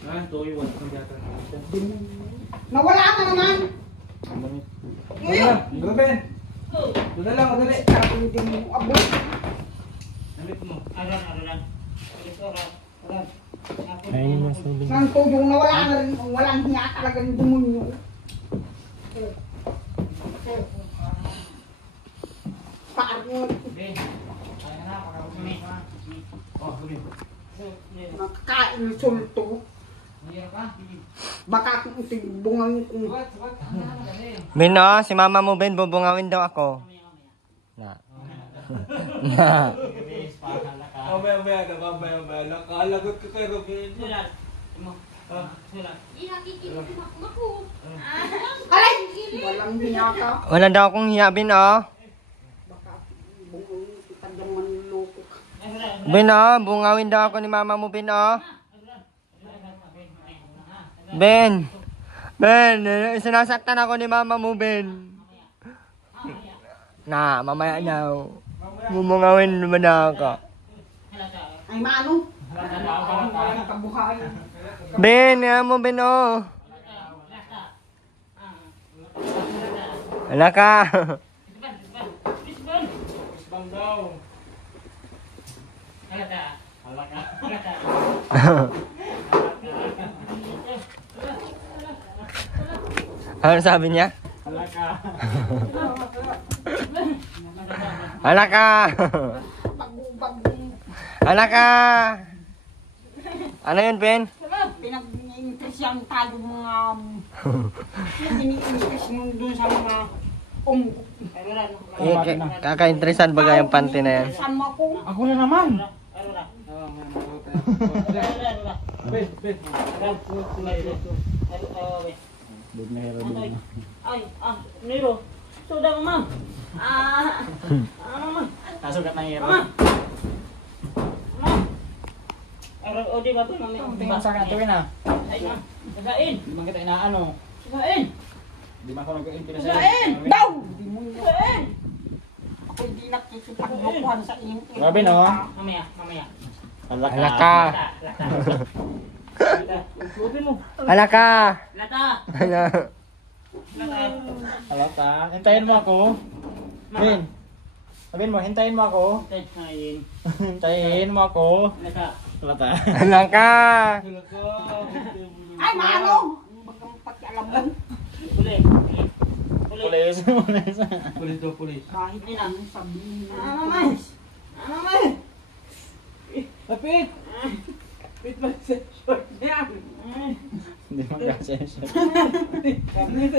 Ah, tuyo. Wala kang yata. Nawala na naman! Ngayon! Ruben! Doon na lang, madali. Sabi hindi mo abot. Damit mo. Aran, aran. Aran. Ayun na si Ruben. Nang toyo nawala na rin. Walang hiya talagang demonyo. Paarot. Ben, kaya na, pagkakusin mo na. Oh, gabi. Nakakain sulto. Mahirap ka? Baka kung bungang kung Sugat, sugat. Ano na, madali. Ben, oh, si mama mo, Ben, bubungawin daw ako. Na. Na. Mamaya. Nakalagot ka kay Ruben. Sulat. Sulat. alay! Walang hiya ka. Wala daw akong hiya, Ben, oh. Baka bungang kita naman loko ka. Ben, oh, bungawin daw ako ni mama mo, Ben, oh. Ben. Ben, sinasaktan ako ni mama mo, Ben. Na, mamaya na. Bumungawin naman na ako. Ay maano? Walang kabuhay. Ben, yan mo, Ben, oh. Wala ka. Isbang daw. Ano sabi niya? Halaka. Wala ka. Wala ka. Ano yun, Ben? Pinag-interest tayo mga ini-interest mo dun sa mga Kaka-interesan ba yung panty na yan? Saan mo ako? Ako na naman. Ben. Ay, Nero. Sudah, Mama. Mama. Nasugat ng hero. Mama. O, di ba po, Mami? Tingnan sa akin tuwin ah. Ay, ma. Sagain. Di man kita inaano. Sagain. Di man ako nag-interest Sagain. Daw! Hindi mo yun. Sagain. Ako hindi nakikipaglukuhan sa iyo. Grabe, no? Mamaya, mamaya. Wala ka. Lata. Wala ka. Lata. Ano? Lata. Halata. Hintayin mo ako. Ben. Sabihin mo, hintayin mo ako. Tayin. Hintayin mo ako. Lata. Halata. Wala ka. Ay, maano? Bagang pakialam mo. Uli. Pulis. Pulis. Kahit ano sabihin mo. Mamay. Mamay. Lapit! Lapit ba sa short niya? Hindi mo kasi siya. Hindi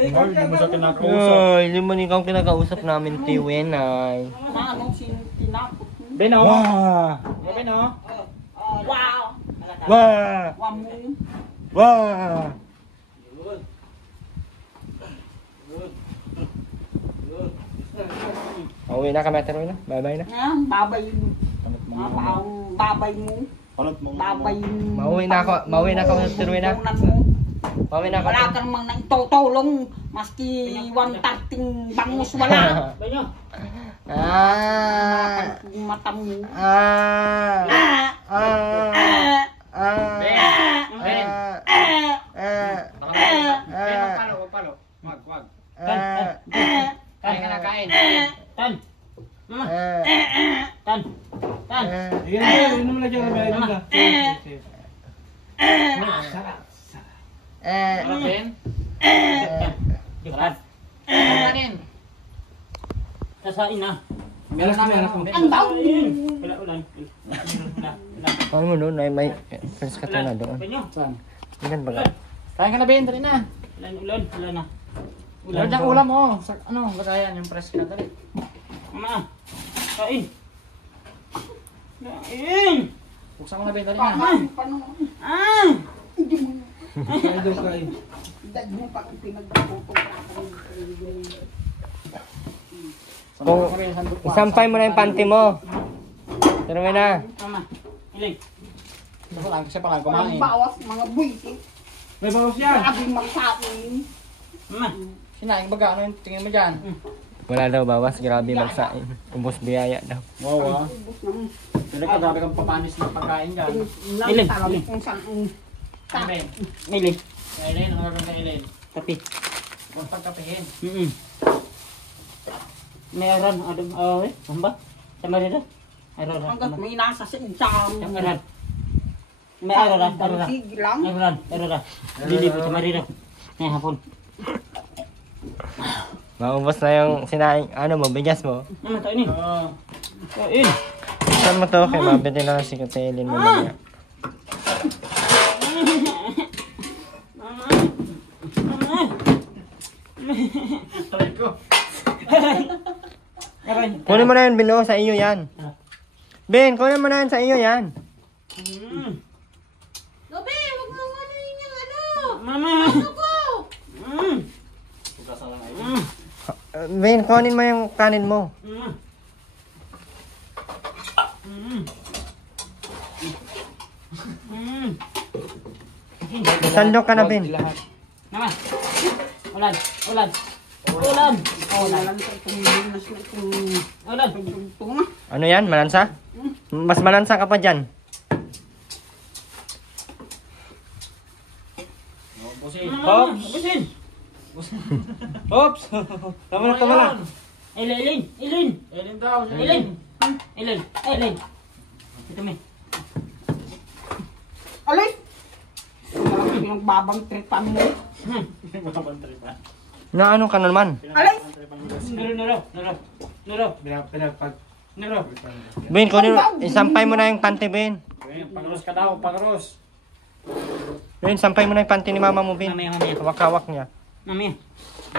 Hindi mo siya kinakausap. Ay, hindi mo ikaw kinakausap namin, Tiwen, ay. Maano tinakot mo? Ben oh. Wah! Ben oh. Wow! Wah! Wamo! Wah! Uwi na kami, Ate Rowena. Bye-bye na. Yan, babay mo. Babay mo. Kulot mo. Babay mo. Mauwi na ako, Ate Rowena. Punan mo. Pauwi na ako. Wala ka namang naitutulong. Maski 130 bangus wala. Banyo. Ah! Mata mo. Ah! Ah! Ben, palo. Wag. Kain ka na, kain. Tan. Mama. Tan. Inom mo lang dyan. Mama. Sarap, Ben. Dikat. Kanin. Sasain na. Meron namin anak mo. Ang daw. Ulan. Ay mo doon, ay may friends ka na doon. Kanyo. Saan? Ikan ba? Kain ka na, Ben. Dali na. Ulan na. Meron diyang ulam, oh. Ano, lagayan yung fresh ka. Dali. Mama. Kain. Kain. Buksan mo na, Ben. Dali na. Paano? Ah. Hindi mo na. Kain daw kain. Dahil mo pa kung pinagpaputong Kung isampay mo na yung panty mo. Pero may na. Mama. Iling. Kasi pa lang Walang kumain. bawas, mga buwisit. May bawas yan. Grabing magsain. Mama. Sinaing baga, ano yung tingin mo dyan? Wala daw bawas, grabe magsain. Ubos biyaya daw. Wow, ah. Ubus ng Dali ka, grabe kang papanis ng pagkain dyan. Iling. talagang kung saan ang Amen. Iling. Ellen, ano gagawin kay Ellen? Tapi. Huwag pagkapihin. May aran. Hamba? Sama dito. Aran. hanggat may nasa sa exam. Aran. May aran. Sige lang. Aran. Dili po sama dito. May hapon. Maubos na yung sinaing, ano mo, bigas mo. Mama, kain ni. Oo. Kain. Saan mo to? Kay mabiti na lang si Katelin mo mamaya. Sabi ko. Kunin mo na yun, Bino, sa iyo yan. Ben, kunin mo na yun, sa iyo yan. Lobe, wag mo ano yun yung ano. Mama. Ano ko? Bukasan lang ay. Ben, kunin mo yung kanin mo. Sandok ka na, Ben. Mama. Ulan. Walang sa tumulong na itong Ulan. pagtugtong na. Ano yan, malansa? Mas malansa ka pa dyan. Busin. Busin. Oops! Tama na. Ilin. Ellen daw. Ilin. Ito may. Alis! Yung babang tripan mo. Na ano ka naman? Alis! Nero. Ben, kunin mo, isampay mo na yung panty, Ben. Pag-rus ka daw, pag-rus. Ben, sampay mo na yung panty ni mama mo, Ben. Mamaya. Hawak-hawak niya. Mamaya.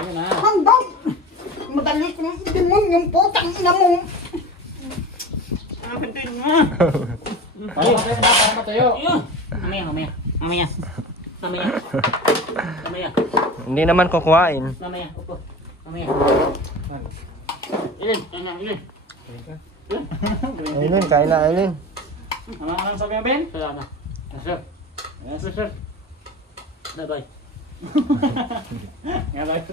Ayun na. Hanggang! Madali kong itimon yung putang ina mo. Para matayo. Mamaya. Hindi naman kukuhain. Mamaya. Upo. Mamaya. Ilin. Aileen, kain na, Aileen. Anong sabi mo, Ben? Salamat. Yes, sir. Bye-bye. Nga lang.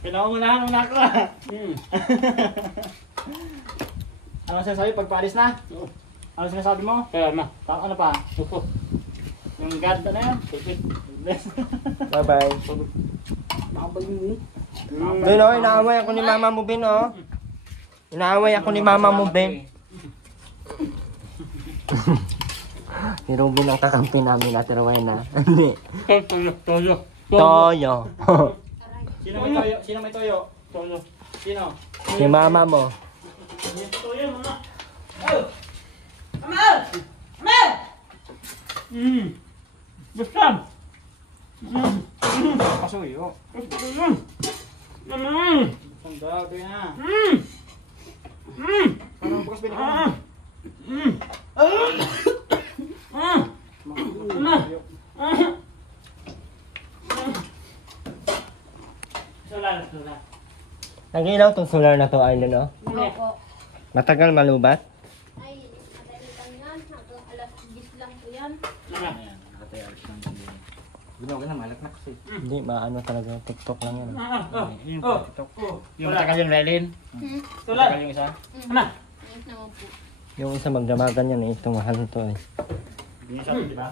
Pinauunahan mo na ako ah. Ano sinasabi pag paalis na? Ano sinasabi mo? Salamat. Ano pa? Upo. Yung God na yan? Bye-bye. Babay mo. Ben, oh, inaaway ako ni mama mo, Ben, oh. Inaaway ako ni mama mo, Ben. Si Ruben ang kakampi namin at Rowena. Hindi. Toyo. Sino may toyo? Sino may toyo? Toyo. Sino? Si mama mo. Busam. Pasuyo. Ang gagawin na. Ano ang bukas binigyan? Solar. Nag-ilaw tong solar na to, Arlen, oh. Opo. Matagal malubat. Ay, madali lang yan. Hanggang alas 10 lang po yan. Ginawa na, malak na kasi. Hindi, maano talaga. TikTok lang yan. Yung matagal yung Relin. Hmm? Solar. Matagal yung isa. Ano? Ayos naman po. Yung isa magdamagan yan eh. Ito mahal to eh. Hindi siya, di ba?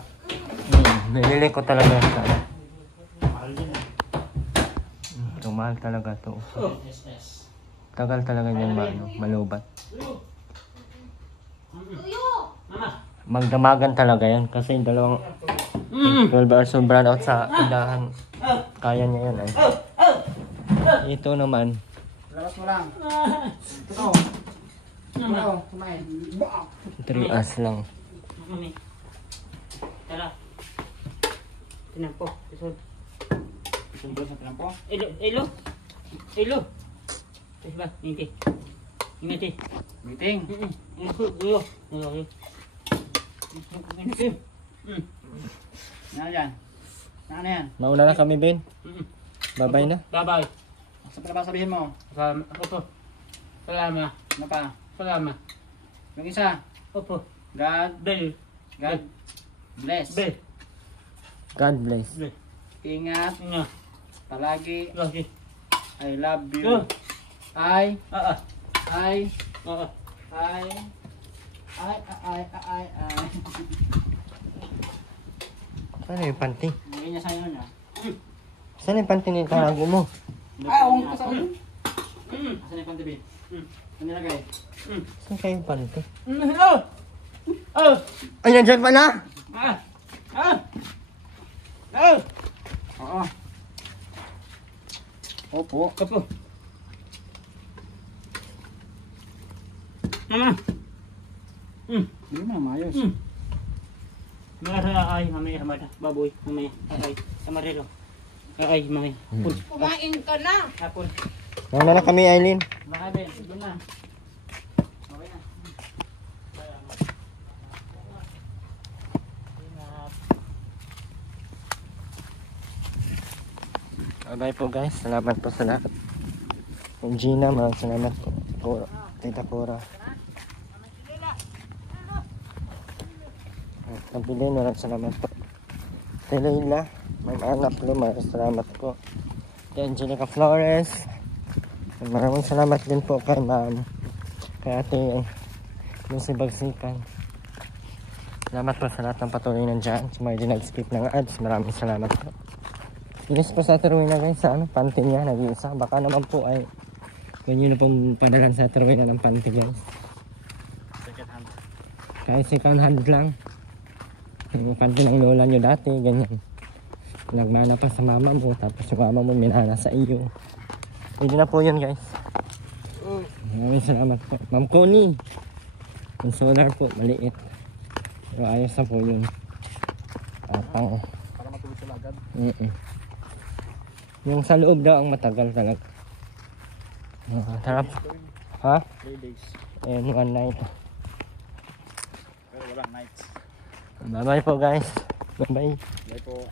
Nilili ko talaga sa Mahal din eh. ito, mahal talaga to. SS. Tagal talaga yung malubat. Mama. Magdamagan talaga yan kasi yung dalawang 12 hours of brand out sa tindahan. Kaya niya yan eh. Ito naman, Labas mo lang. Ito. Ito. Kumain. 3 hours lang. Mami. Tara. Tinampo. Isod. Sundot sa tinampo. Ilo. Diba? Hindi. Hindi. Meeting. Ilo. Ano yan? Ano yan? Mauna na kami, Ben. Babay na. Bye-bye. Sa pa sabihin mo? Opo. Salamat. Ano pa? Salamat. Yung isa. Opo. God. Bel. God. Bless. Bel. God bless. Bel. Ingat. Nga. Palagi. Lagi. I love you. Go. I. Ah. I. Ah. I. Saan yung panty? Bigyan niya sa'yo niya. Saan yung panty ni tarago mo? Ang kasama. Asan yung pantibi? Ano nilagay? Saan kayo yung panty? Oh. Ay, nandyan pala! Oo. Opo. Opo. Mama. Hindi mo mayos. Mga ay, mamaya, hamada. Baboy, mamaya. Ay, samarero. Ay, mamaya. Hapon. Kumain ka na. Hapon. Mauna na kami, Eileen. Baka Ben, doon na. Okay na. Bye po guys. Salamat po sa lahat. Yung Gina, maraming salamat po. Tita Cora. Pabilin, maraming salamat po. Kay Leila, Ma'am Anak Lu, maraming salamat po. Kay Angelica Flores. Maraming salamat din po kay Ma'am. Kay Ate Lucy Bagsikan. Salamat po sa lahat ng patuloy nandyan. Sa mga di nag-skip ng ads, maraming salamat po. Inis po sa Terwina guys, sa panty niya, nag-iisa. Baka naman po ay kung yun na pong padalan sa Terwina ng panty guys. Second hand. Kahit second hand lang. Yung panty ng lola nyo dati, ganyan. Nagmana pa sa mama mo, tapos yung mama mo minana sa iyo. Pwede na po yun guys. Maraming salamat po. Ma'am Connie. Yung solar po, maliit. Pero ayos na po yun. Pang Para matulog sila agad. yung sa loob daw ang matagal talaga. Tara po. Ha? 3 days. And 1 night. Pero walang nights. Bye bye po guys. Bye bye. Bye po.